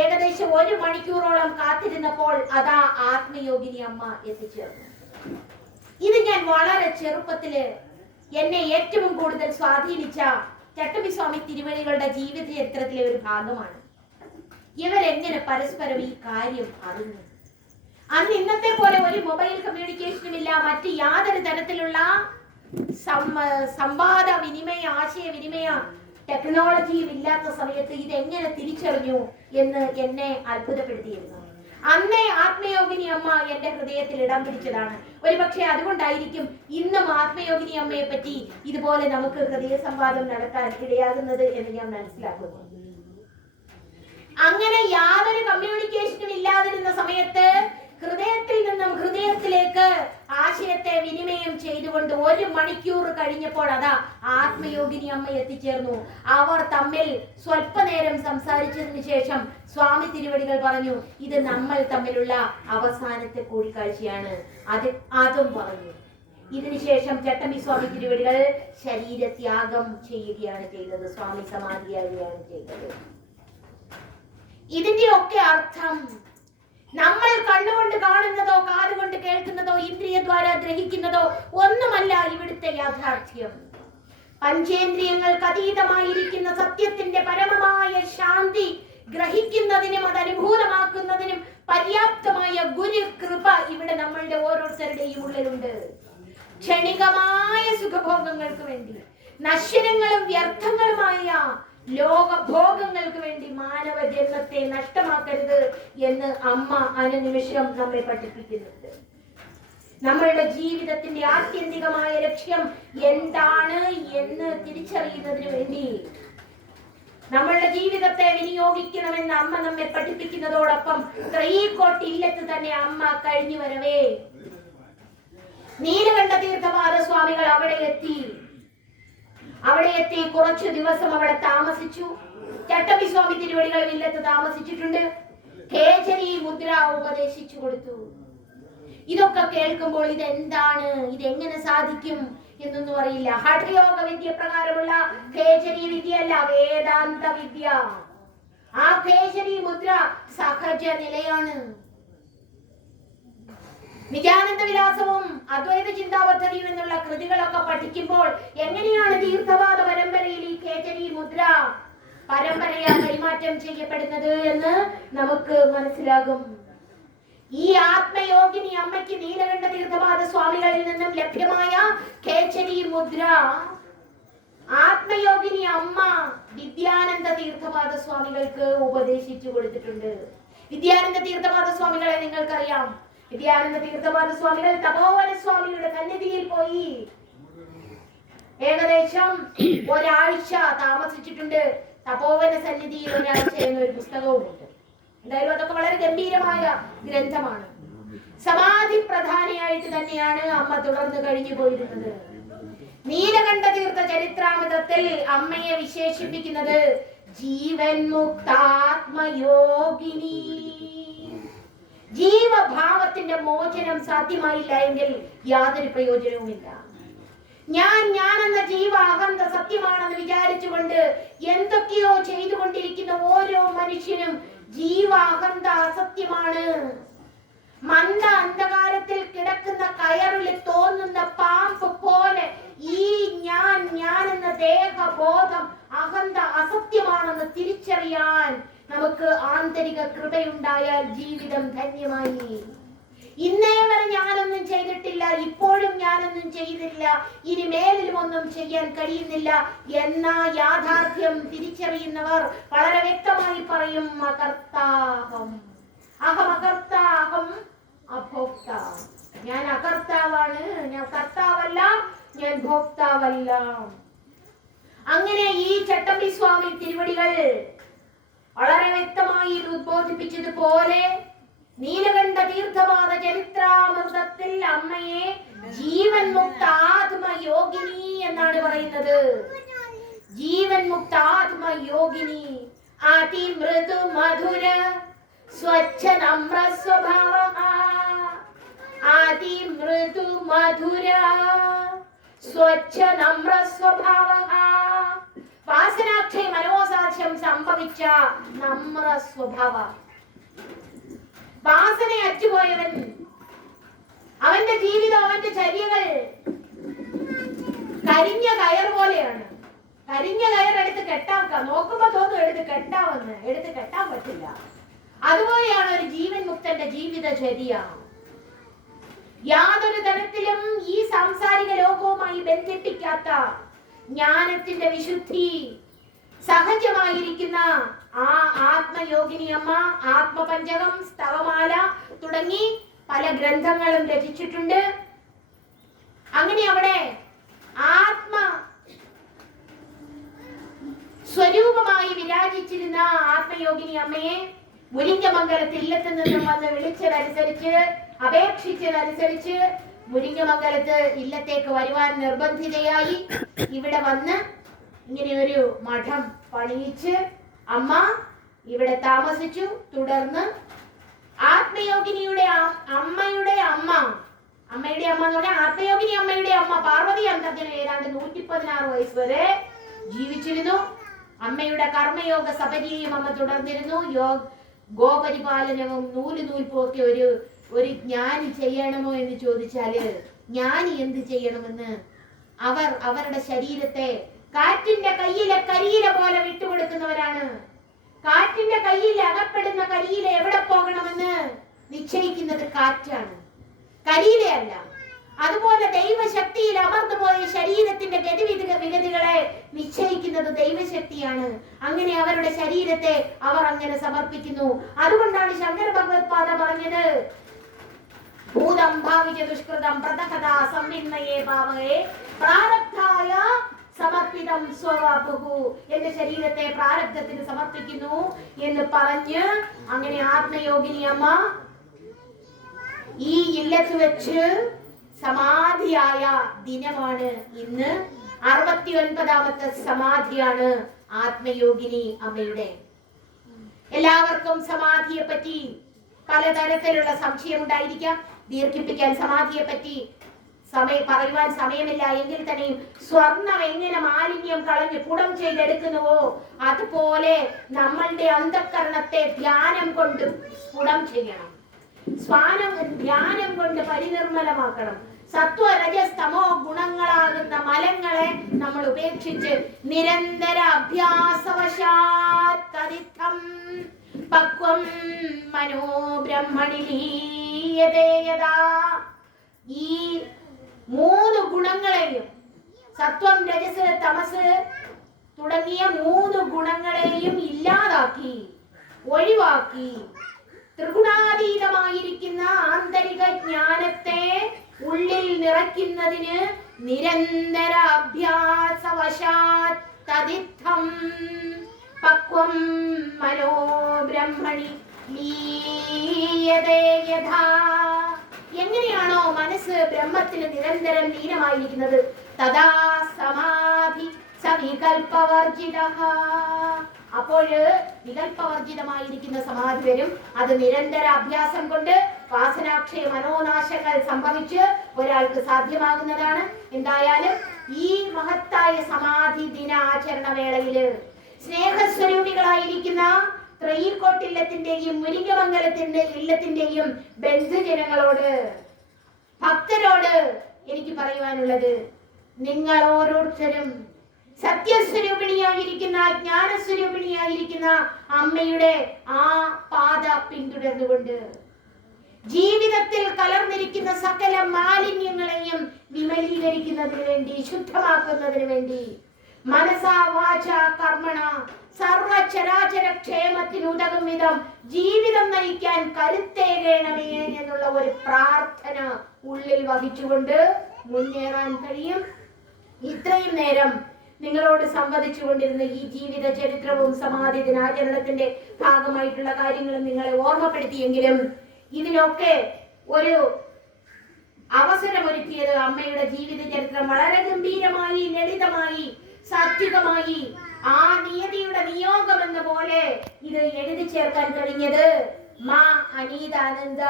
ഏകദേശം 1 മണിക്കൂറോളം കാത്തിരുന്നപ്പോൾ അതാ ആത്മയോഗിനി അമ്മ എത്തിച്ചേർന്നു. ഇത് ഞാൻ വളരെ ചെറുപ്പത്തില് എന്നെ ഏറ്റവും കൂടുതൽ സ്വാധീനിച്ച ചട്ടമ്പി സ്വാമി തിരുവടികളുടെ ജീവിത ചരിത്രത്തിലെ ഒരു ഭാഗമാണ്. ഇവരെങ്ങനെ പരസ്പരം ഈ കാര്യം അറിഞ്ഞു? അന്ന് ഇന്നത്തെ പോലെ ഒരു മൊബൈൽ കമ്മ്യൂണിക്കേഷനും ഇല്ല, മറ്റ് യാതൊരു തരത്തിലുള്ള സംവാദ വിനിമയ ആശയവിനിമയ ടെക്നോളജിയും ഇല്ലാത്ത സമയത്ത് ഇതെങ്ങനെ തിരിച്ചറിഞ്ഞു എന്ന് എന്നെ അത്ഭുതപ്പെടുത്തിയിരുന്നു. അന്നേ ആത്മയോഗിനി അമ്മ എന്റെ ഹൃദയത്തിൽ ഇടം പിടിച്ചതാണ്. ഒരുപക്ഷെ അതുകൊണ്ടായിരിക്കും ഇന്നും ആത്മയോഗിനി അമ്മയെ പറ്റി ഇതുപോലെ നമുക്ക് ഹൃദയ സംവാദം നടത്താൻ ഇടയാകുന്നത് എന്ന് ഞാൻ മനസ്സിലാക്കുന്നു. അങ്ങനെ യാതൊരു കമ്മ്യൂണിക്കേഷനും ഇല്ലാതിരുന്ന സമയത്ത് ഹൃദയത്തിൽ നിന്നും ഹൃദയത്തിലേക്ക് ആശയത്തെ വിനിമയം ചെയ്തുകൊണ്ട് 1 മണിക്കൂർ കഴിഞ്ഞപ്പോൾ അതാ ആത്മയോഗിനി അമ്മ എത്തിച്ചേർന്നു. അവർ തമ്മിൽ സ്വല്പനേരം സംസാരിച്ചതിന് ശേഷം സ്വാമി തിരുവടികൾ പറഞ്ഞു, ഇത് നമ്മൾ തമ്മിലുള്ള അവസാനത്തെ കൂടിക്കാഴ്ചയാണ്. അതും പറഞ്ഞു. ഇതിനുശേഷം ചട്ടമ്പി സ്വാമി തിരുവടികൾ ശരീരത്യാഗം ചെയ്യുകയാണ് ചെയ്തത്, സ്വാമി സമാധിയാകുകയാണ് ചെയ്തത്. ഇതിന്റെ ഒക്കെ അർത്ഥം നമ്മൾ കണ്ണുകൊണ്ട് കാണുന്നതോ കാതുകൊണ്ട് കേൾക്കുന്നതോ ഇന്ദ്രിയദ്വാര ഗ്രഹിക്കുന്നതോ ഒന്നുമല്ല ഇവിടുത്തെ യാഥാർത്ഥ്യം. പഞ്ചേന്ദ്രിയങ്ങൾക്ക് അതീതമായിരിക്കുന്ന സത്യത്തിന്റെ പരമമായ ശാന്തി ഗ്രഹിക്കുന്നതിനും അത് അനുഭൂതമാക്കുന്നതിനും പര്യാപ്തമായ ഗുരു കൃപ ഇവിടെ നമ്മളുടെ ഓരോരുത്തരുടെയും ഉള്ളിലുണ്ട്. ക്ഷണികമായ സുഖഭോഗങ്ങൾക്ക് വേണ്ടി, നശ്വരങ്ങളും വ്യർത്ഥങ്ങളുമായ ലോകഭോഗങ്ങൾക്ക് വേണ്ടി മാനവ ജന്മത്തെ നഷ്ടമാക്കരുത് എന്ന് അമ്മ അനുനിമിഷം നമ്മെ പഠിപ്പിക്കുന്നുണ്ട്. നമ്മളുടെ ജീവിതത്തിന്റെ ആത്യന്തികമായ ലക്ഷ്യം എന്താണ് എന്ന് തിരിച്ചറിയുന്നതിന് വേണ്ടി നമ്മളുടെ ജീവിതത്തെ വിനിയോഗിക്കണമെന്ന് അമ്മ നമ്മെ പഠിപ്പിക്കുന്നതോടൊപ്പം ശ്രീകോട്ട് ഇല്ലത്ത് തന്നെ അമ്മ കഴിഞ്ഞു വരവേ നീലകണ്ഠ തീർത്ഥപാദ സ്വാമികൾ അവിടെ എത്തി കുറച്ചു ദിവസം അവിടെ താമസിച്ചു. ചട്ടമ്പി സ്വാമി തിരുവടികൾ ഇല്ലത്ത് താമസിച്ചിട്ടുണ്ട്. കേചരി മുദ്ര ഉപദേശിച്ചു കൊടുത്തു. ഇതൊക്കെ കേൾക്കുമ്പോൾ ഇതെന്താണ്, ഇതെങ്ങനെ സാധിക്കും എന്നൊന്നും അറിയില്ല. ഹഠയോഗ വിദ്യ പ്രകാരമുള്ള കേചരി വിദ്യയല്ല, വേദാന്ത വിദ്യ. ആ കേചരി മുദ്ര സഹജ നിലയാണ്. നിത്യാനന്ദ വിലാസവും അദ്വൈത ചിന്താപദ്ധതിയും എന്നുള്ള കൃതികളൊക്കെ പഠിക്കുമ്പോൾ എങ്ങനെയാണ് തീർത്ഥപാദ പരമ്പരയിൽ ഈ കേചരി മുദ്ര പരമ്പരയാൽ കൈമാറ്റം ചെയ്യപ്പെടുന്നത് എന്ന് നമുക്ക് മനസ്സിലാകും. ഈ ആത്മയോഗിനി അമ്മയ്ക്ക് നീലകണ്ഠ തീർത്ഥപാദ സ്വാമികളിൽ നിന്നും ലഭ്യമായ കേചരി മുദ്ര ആത്മയോഗിനി അമ്മ വിദ്യാനന്ദ തീർത്ഥപാദ സ്വാമികൾക്ക് ഉപദേശിച്ചു കൊടുത്തിട്ടുണ്ട്. വിദ്യാനന്ദ തീർത്ഥപാദ സ്വാമികളെ നിങ്ങൾക്കറിയാം. വിദ്യാനന്ദ തീർത്ഥപാദ സ്വാമികൾ തപോവന സ്വാമിയുടെ സന്നിധിയിൽ പോയി ഏകദേശം ഒരാഴ്ച താമസിച്ചിട്ടുണ്ട്. തപോവന സന്നിധിയിൽ ഒരാഴ്ച എന്നൊരു പുസ്തകവുമുണ്ട്. എന്തായാലും അതൊക്കെ വളരെ ഗംഭീരമായ ഗ്രന്ഥമാണ്. സമാധി പ്രധാനിയായിട്ട് തന്നെയാണ് അമ്മ തുടർന്ന് കഴിഞ്ഞു പോയിരുന്നത്. നീലകണ്ഠ തീർത്ഥ ചരിത്രാമൃതത്തിൽ അമ്മയെ വിശേഷിപ്പിക്കുന്നത് ജീവൻ മുക്താത്മയോഗിനി. ജീവഭാവത്തിന്റെ മോചനം സാധ്യമായില്ല എങ്കിൽ യാതൊരു പ്രയോജനവുമില്ല. ഞാൻ എന്ന ജീവ അഹന്ത സത്യമാണെന്ന് വിചാരിച്ചുകൊണ്ട് എന്തൊക്കെയോ ചെയ്തുകൊണ്ടിരിക്കുന്ന ഓരോ മനുഷ്യനും ജീവ അഹന്ത അസത്യമാണ്. മന്ദ അന്ധകാരത്തിൽ കിടക്കുന്ന കയറിൽ തോന്നുന്ന പാമ്പ് പോലെ ഈ ഞാൻ എന്ന ദേഹബോധം അഹന്ത അസത്യമാണെന്ന് തിരിച്ചറിയാൻ നമുക്ക് ആന്തരിക കൃപയുണ്ടായാൽ ജീവിതം ധന്യമായി. ഇന്നേ വരെ ഞാനൊന്നും ചെയ്തിട്ടില്ല, ഇപ്പോഴും ഞാനൊന്നും ചെയ്തില്ല, ഇനി മേലിലും ഒന്നും ചെയ്യാൻ കഴിയുന്നില്ല എന്ന യാഥാർത്ഥ്യം തിരിച്ചറിയുന്നവർ വളരെ വ്യക്തമായി പറയും അകർത്താഹം. അഹം അകർത്ത, അഹം അഭോക്ത. ഞാൻ അകർത്താവാണ്, ഞാൻ കർത്താവല്ല, ഞാൻ ഭോക്താവല്ല. അങ്ങനെ ഈ ചട്ടമ്പി സ്വാമി തിരുവടികൾ വളരെ വ്യക്തമായി ഉദ്ബോധിപ്പിച്ചതുപോലെ നീലകണ്ഠ തീർത്ഥപാദ ചരിത്രാമൃതത്തിൽ അമ്മയെ ജീവൻ മുക്ത ആത്മയോഗിനി എന്നാണ് പറയുന്നത്. ജീവൻ മുക്ത ആത്മയോഗിനി. അതിമൃദു മധുര സ്വച്ഛ നമ്ര സ്വഭാവ. അതിമൃദു മധുര സ്വച്ഛ നമ്ര സ്വഭാവ. വാസനാക്ഷയ മനോസാക്ഷ്യം സംഭവിച്ച നമ്ര സ്വഭാവ. വാസന അറ്റുപോയവൻ, അവന്റെ ജീവിതം, അവന്റെ ചര്യകൾ കരിഞ്ഞ കയർ പോലെയാണ്. കരിഞ്ഞ കയർ എടുത്ത് കെട്ടാക്കാം, നോക്കുമ്പോ തോന്നും എടുത്ത് കെട്ടാമെന്ന്, എടുത്ത് കെട്ടാൻ പറ്റില്ല. അതുപോലെയാണ് ഒരു ജീവൻ മുക്തന്റെ ജീവിതചര്യ. യാതൊരു തരത്തിലും ഈ സാംസാരിക ലോകവുമായി ബന്ധിപ്പിക്കാത്ത ജ്ഞാനത്തിന്റെ വിശുദ്ധി സഹജമായിരിക്കുന്ന ആ ആത്മയോഗിനി അമ്മ ആത്മപഞ്ചകം, സ്തവമാല തുടങ്ങി പല ഗ്രന്ഥങ്ങളും രചിച്ചിട്ടുണ്ട്. അങ്ങനെ അവിടെ ആത്മ സ്വരൂപമായി വിരാജിച്ചിരുന്ന ആത്മയോഗിനി അമ്മയെ മുരിങ്ങമംഗലത്ത് ഇല്ലത്ത് നിന്നും വന്ന് വിളിച്ചതനുസരിച്ച്, അപേക്ഷിച്ചതനുസരിച്ച് മുരിങ്ങമംഗലത്ത് ഇല്ലത്തേക്ക് വരുവാൻ നിർബന്ധിതയായി. ഇവിടെ വന്ന് ഇങ്ങനെ ഒരു മഠം പണിയിച്ച് അമ്മ ഇവിടെ താമസിച്ചു. തുടർന്ന് ആത്മയോഗിനിയുടെ അമ്മയുടെ അമ്മ എന്ന് പറഞ്ഞാൽ ആത്മയോഗിനി അമ്മയുടെ അമ്മ പാർവതി അന്തർജനം ഏതാണ്ട് 116 വയസ്സ് വരെ ജീവിച്ചിരുന്നു. അമ്മയുടെ കർമ്മയോഗ സപര്യയും അമ്മ തുടർന്നിരുന്നു. ഗോപരിപാലനവും നൂൽപ്പും ഒക്കെ ഒരു ജ്ഞാനി ചെയ്യണമോ എന്ന് ചോദിച്ചാല് ജ്ഞാനി എന്ത് ചെയ്യണമെന്ന് അവരുടെ ശരീരത്തെ കാറ്റിന്റെ കയ്യിലെ കരിയില പോലെ വിട്ടുകൊടുക്കുന്നവരാണ്. കാറ്റിന്റെ കയ്യിൽ അകപ്പെടുന്ന കരിയില എവിടെ പോകണമെന്ന് നിശ്ചയിക്കുന്നത് കാറ്റാണ്, കരിയിലയല്ല. അതുപോലെ ദൈവശക്തിയിൽ അമർന്നുപോയ ശരീരത്തിന്റെ വിഗതികളെ നിശ്ചയിക്കുന്നത് ദൈവശക്തിയാണ്. അങ്ങനെ അവരുടെ ശരീരത്തെ അവർ അങ്ങനെ സമർപ്പിക്കുന്നു. അതുകൊണ്ടാണ് ശങ്കര ഭഗവത്പാദ പറഞ്ഞത്, ഭൂതം ഭാവിച്ച ദുഷ്കൃതം പ്രതഹത സംവിന്മയേ ഭാവേ പ്രാരബ്ധായ സമർപ്പിതം സ്വവാപുഹു, എന്റെ ശരീരത്തെ പ്രാരബ്ധത്തിന് സമർപ്പിക്കുന്നു എന്ന് പറഞ്ഞ് അങ്ങനെ ആത്മയോഗിനി അമ്മ ഈ ഇല്ലത്ത് വെച്ച് സമാധിയായ ദിനമാണ് ഇന്ന്. 69ാമത്തെ സമാധിയാണ് ആത്മയോഗിനി അമ്മയുടെ. എല്ലാവർക്കും സമാധിയെ പറ്റി പലതരത്തിലുള്ള സംശയം ഉണ്ടായിരിക്കാം. ദീർഘിപ്പിക്കാൻ സമാധിയെ പറ്റി പറയുവാൻ സമയമില്ല എങ്കിൽ തന്നെയും സ്വർണം എങ്ങനെ മാലിന്യം കളഞ്ഞ് പുടം ചെയ്തെടുക്കുന്നുവോ അതുപോലെ നമ്മളുടെ അന്ധകരണത്തെ ധ്യാനം കൊണ്ട് പുടം ചെയ്യണം. ധ്യാനം കൊണ്ട് പരിനിർമ്മലമാക്കണം. സത്വ രജസ് തമോ ഗുണങ്ങളാകുന്ന മലങ്ങളെ നമ്മൾ ഉപേക്ഷിച്ച് നിരന്തര അഭ്യാസവശാത്തദിത്തം പക്വം മനോ ബ്രഹ്മണി ലീയതേ യഥാ, ഈ 3 ഗുണങ്ങളെയും സത്വം രജസ് തമസ് തുടങ്ങിയ 3 ഗുണങ്ങളെയും ഇല്ലാതാക്കി ഒഴിവാക്കി ത്രിഗുണാതീതമായിരിക്കുന്ന ആന്തരിക ജ്ഞാനത്തെ ഉള്ളിൽ നിറയ്ക്കുന്നതിന് നിരന്തര അഭ്യാസവശാത്തദിത്തം പക്വം മനോ ബ്രഹ്മണി ലീയതേ യഥാ, എങ്ങനെയാണോ മനസ്സ് ബ്രഹ്മത്തിന് നിരന്തരം ലീനമായിരിക്കുന്നത് തഥാ സമാധി സവികൽപവർജിതഃ, അപ്പോൾ വികൽപവർജിതമായിരിക്കുന്ന സമാധി വരും. അത് നിരന്തര അഭ്യാസം കൊണ്ട് വാസനാക്ഷയ മനോനാശങ്ങൾ സംഭവിച്ച് ഒരാൾക്ക് സാധ്യമാകുന്നതാണ്. എന്തായാലും ഈ മഹത്തായ സമാധി ദിനാചരണ വേളയില് സ്നേഹസ്വരൂപികളായിരിക്കുന്ന ത്രയീക്കോട്ടില്ലത്തിന്റെയും മുരിങ്ങമംഗലത്തിന്റെ ഇല്ലത്തിന്റെയും ബന്ധുജനങ്ങളോട് ഭക്തരോട് എനിക്ക് പറയുവാനുള്ളത്, നിങ്ങൾ ഓരോരുത്തരും സത്യസ്വരൂപിണിയായിരിക്കുന്ന ജ്ഞാനസ്വരൂപിണിയായിരിക്കുന്ന അമ്മയുടെ ആ പാത പിന്തുടർന്നുകൊണ്ട് ജീവിതത്തിൽ കലർന്നിരിക്കുന്ന സകല മാലിന്യങ്ങളെയും വിമലീകരിക്കുന്നതിന് വേണ്ടി, ശുദ്ധമാക്കുന്നതിന് വേണ്ടി മനസാ വാച കർമ്മണ സർവചരാചര ക്ഷേമത്തിനുതകും വിധം ജീവിതം നയിക്കാൻ കരുത്തേകണമേ എന്നുള്ള ഒരു പ്രാർത്ഥന ഉള്ളിൽ വഹിച്ചുകൊണ്ട് മുന്നേറാൻ കഴിയും. ഇത്രയും നേരം നിങ്ങളോട് സംവദിച്ചു കൊണ്ടിരുന്ന ഈ ജീവിത ചരിത്രവും സമാധി ദിനാചരണത്തിന്റെ ഭാഗമായിട്ടുള്ള കാര്യങ്ങളും നിങ്ങളെ ഓർമ്മപ്പെടുത്തിയെങ്കിലും ഇതിനൊക്കെ ഒരു അവസരമൊരുക്കിയത് അമ്മയുടെ ജീവിത ചരിത്രം വളരെ ഗംഭീരമായി, ലളിതമായി, സാത്വികമായി ആ നിയതിയുടെ നിയോഗം എന്ന പോലെ ഇത് എഴുതി ചേർക്കാൻ കഴിഞ്ഞത് മാ അനീതാനന്ദ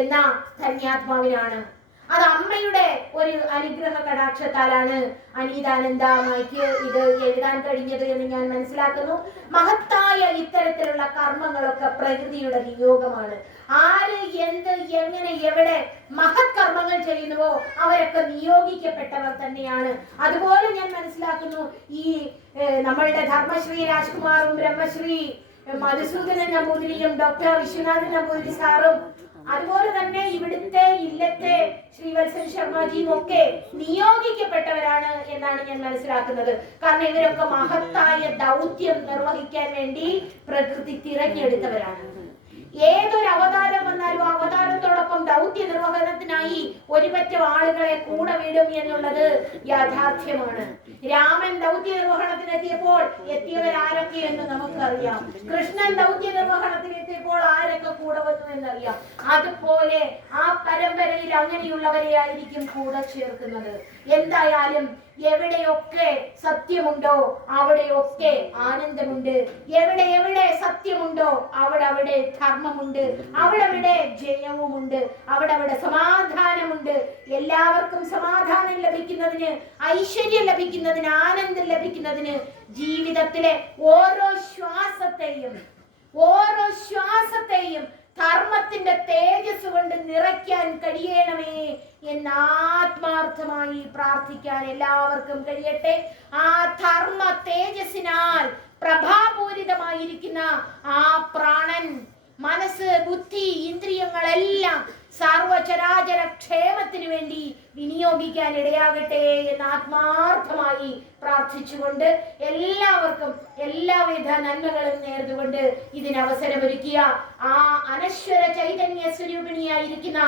എന്ന ധന്യാത്മാവിനാണ്. അത് അമ്മയുടെ ഒരു അനുഗ്രഹ കടാക്ഷത്താലാണ് അനീതാനന്ദമായിക്ക് ഇത് എഴുതാൻ കഴിഞ്ഞത് എന്ന് ഞാൻ മനസ്സിലാക്കുന്നു. മഹത്തായ ഇത്തരത്തിലുള്ള കർമ്മങ്ങളൊക്കെ പ്രകൃതിയുടെ നിയോഗമാണ്. ആര് എന്ത് എങ്ങനെ എവിടെ മഹത് കർമ്മങ്ങൾ ചെയ്യുന്നുവോ അവരൊക്കെ നിയോഗിക്കപ്പെട്ടവർ തന്നെയാണ്. അതുപോലെ ഞാൻ മനസ്സിലാക്കുന്നു ഈ നമ്മളുടെ ധർമ്മശ്രീ രാജ്കുമാറും ബ്രഹ്മശ്രീ മധുസൂദനൻ നമ്പൂതിരിയും ഡോക്ടർ വിശ്വനാഥൻ നമ്പൂതിരി സാറും അതുപോലെ തന്നെ ഇവിടുത്തെ ഇല്ലത്തെ ശ്രീവത്സൻ ശർമ്മജിയും ഒക്കെ നിയോഗിക്കപ്പെട്ടവരാണ് എന്നാണ് ഞാൻ മനസ്സിലാക്കുന്നത്. കാരണം ഇവരൊക്കെ മഹത്തായ ദൗത്യം നിർവഹിക്കാൻ വേണ്ടി പ്രകൃതി തിരഞ്ഞെടുത്തവരാണ്. ഏതൊരു അവതാരം വന്നാലും അവതാരത്തോടൊപ്പം ദൗത്യ നിർവഹണത്തിനായി ഒരുപറ്റം ആളുകളെ കൂടെ വിടും എന്നുള്ളത് യാഥാർത്ഥ്യമാണ്. രാമൻ ദൗത്യ നിർവഹണത്തിന് എത്തിയപ്പോൾ എത്തിയവരാരൊക്കെ എന്ന് നമുക്കറിയാം. കൃഷ്ണൻ ദൗത്യ നിർവഹണത്തിന് എത്തിയപ്പോൾ ആരൊക്കെ കൂടെ വന്നു എന്നറിയാം. അതുപോലെ ആ പരമ്പരയിൽ അങ്ങനെയുള്ളവരെ ആയിരിക്കും കൂടെ ചേർക്കുന്നത്. എന്തായാലും എവിടെയൊക്കെ സത്യമുണ്ടോ അവിടെയൊക്കെ ആനന്ദമുണ്ട്. എവിടെ എവിടെ സത്യമുണ്ടോ അവിടെ ധർമ്മമുണ്ട്. അവിടെ ജയവുമുണ്ട്. അവിടെ സമാധാനമുണ്ട്. എല്ലാവർക്കും സമാധാനം ലഭിക്കുന്നതിന്, ഐശ്വര്യം ലഭിക്കുന്നതിന്, ആനന്ദം ലഭിക്കുന്നതിന് ജീവിതത്തിലെ ഓരോ ശ്വാസത്തെയും ധർമ്മത്തിന്റെ തേജസ് കൊണ്ട് നിറയ്ക്കാൻ കഴിയണമേ എന്ന് ആത്മാർത്ഥമായി പ്രാർത്ഥിക്കാൻ എല്ലാവർക്കും കഴിയട്ടെ. ആ ധർമ്മ തേജസ്സിനാൽ പ്രഭാപൂരിതമായിരിക്കുന്ന ആ പ്രാണൻ, മനസ്സ്, ബുദ്ധി, ഇന്ദ്രിയങ്ങളെല്ലാം സർവചരാചര ക്ഷേമത്തിന് വേണ്ടി വിനിയോഗിക്കാൻ ഇടയാകട്ടെ എന്ന് ആത്മാർത്ഥമായി പ്രാർത്ഥിച്ചുകൊണ്ട് എല്ലാവർക്കും എല്ലാവിധ നന്മകളും നേർന്നുകൊണ്ട് ഇതിനവസരമൊരുക്കിയ ആ അനശ്വര ചൈതന്യ സ്വരൂപിണിയായിരിക്കുന്ന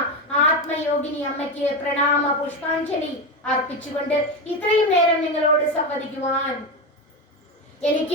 ആത്മയോഗിനി അമ്മയ്ക്ക് പ്രണാമ പുഷ്പാഞ്ജലി അർപ്പിച്ചുകൊണ്ട് ഇത്രയും നേരം നിങ്ങളോട് സംവദിക്കുവാൻ എനിക്ക്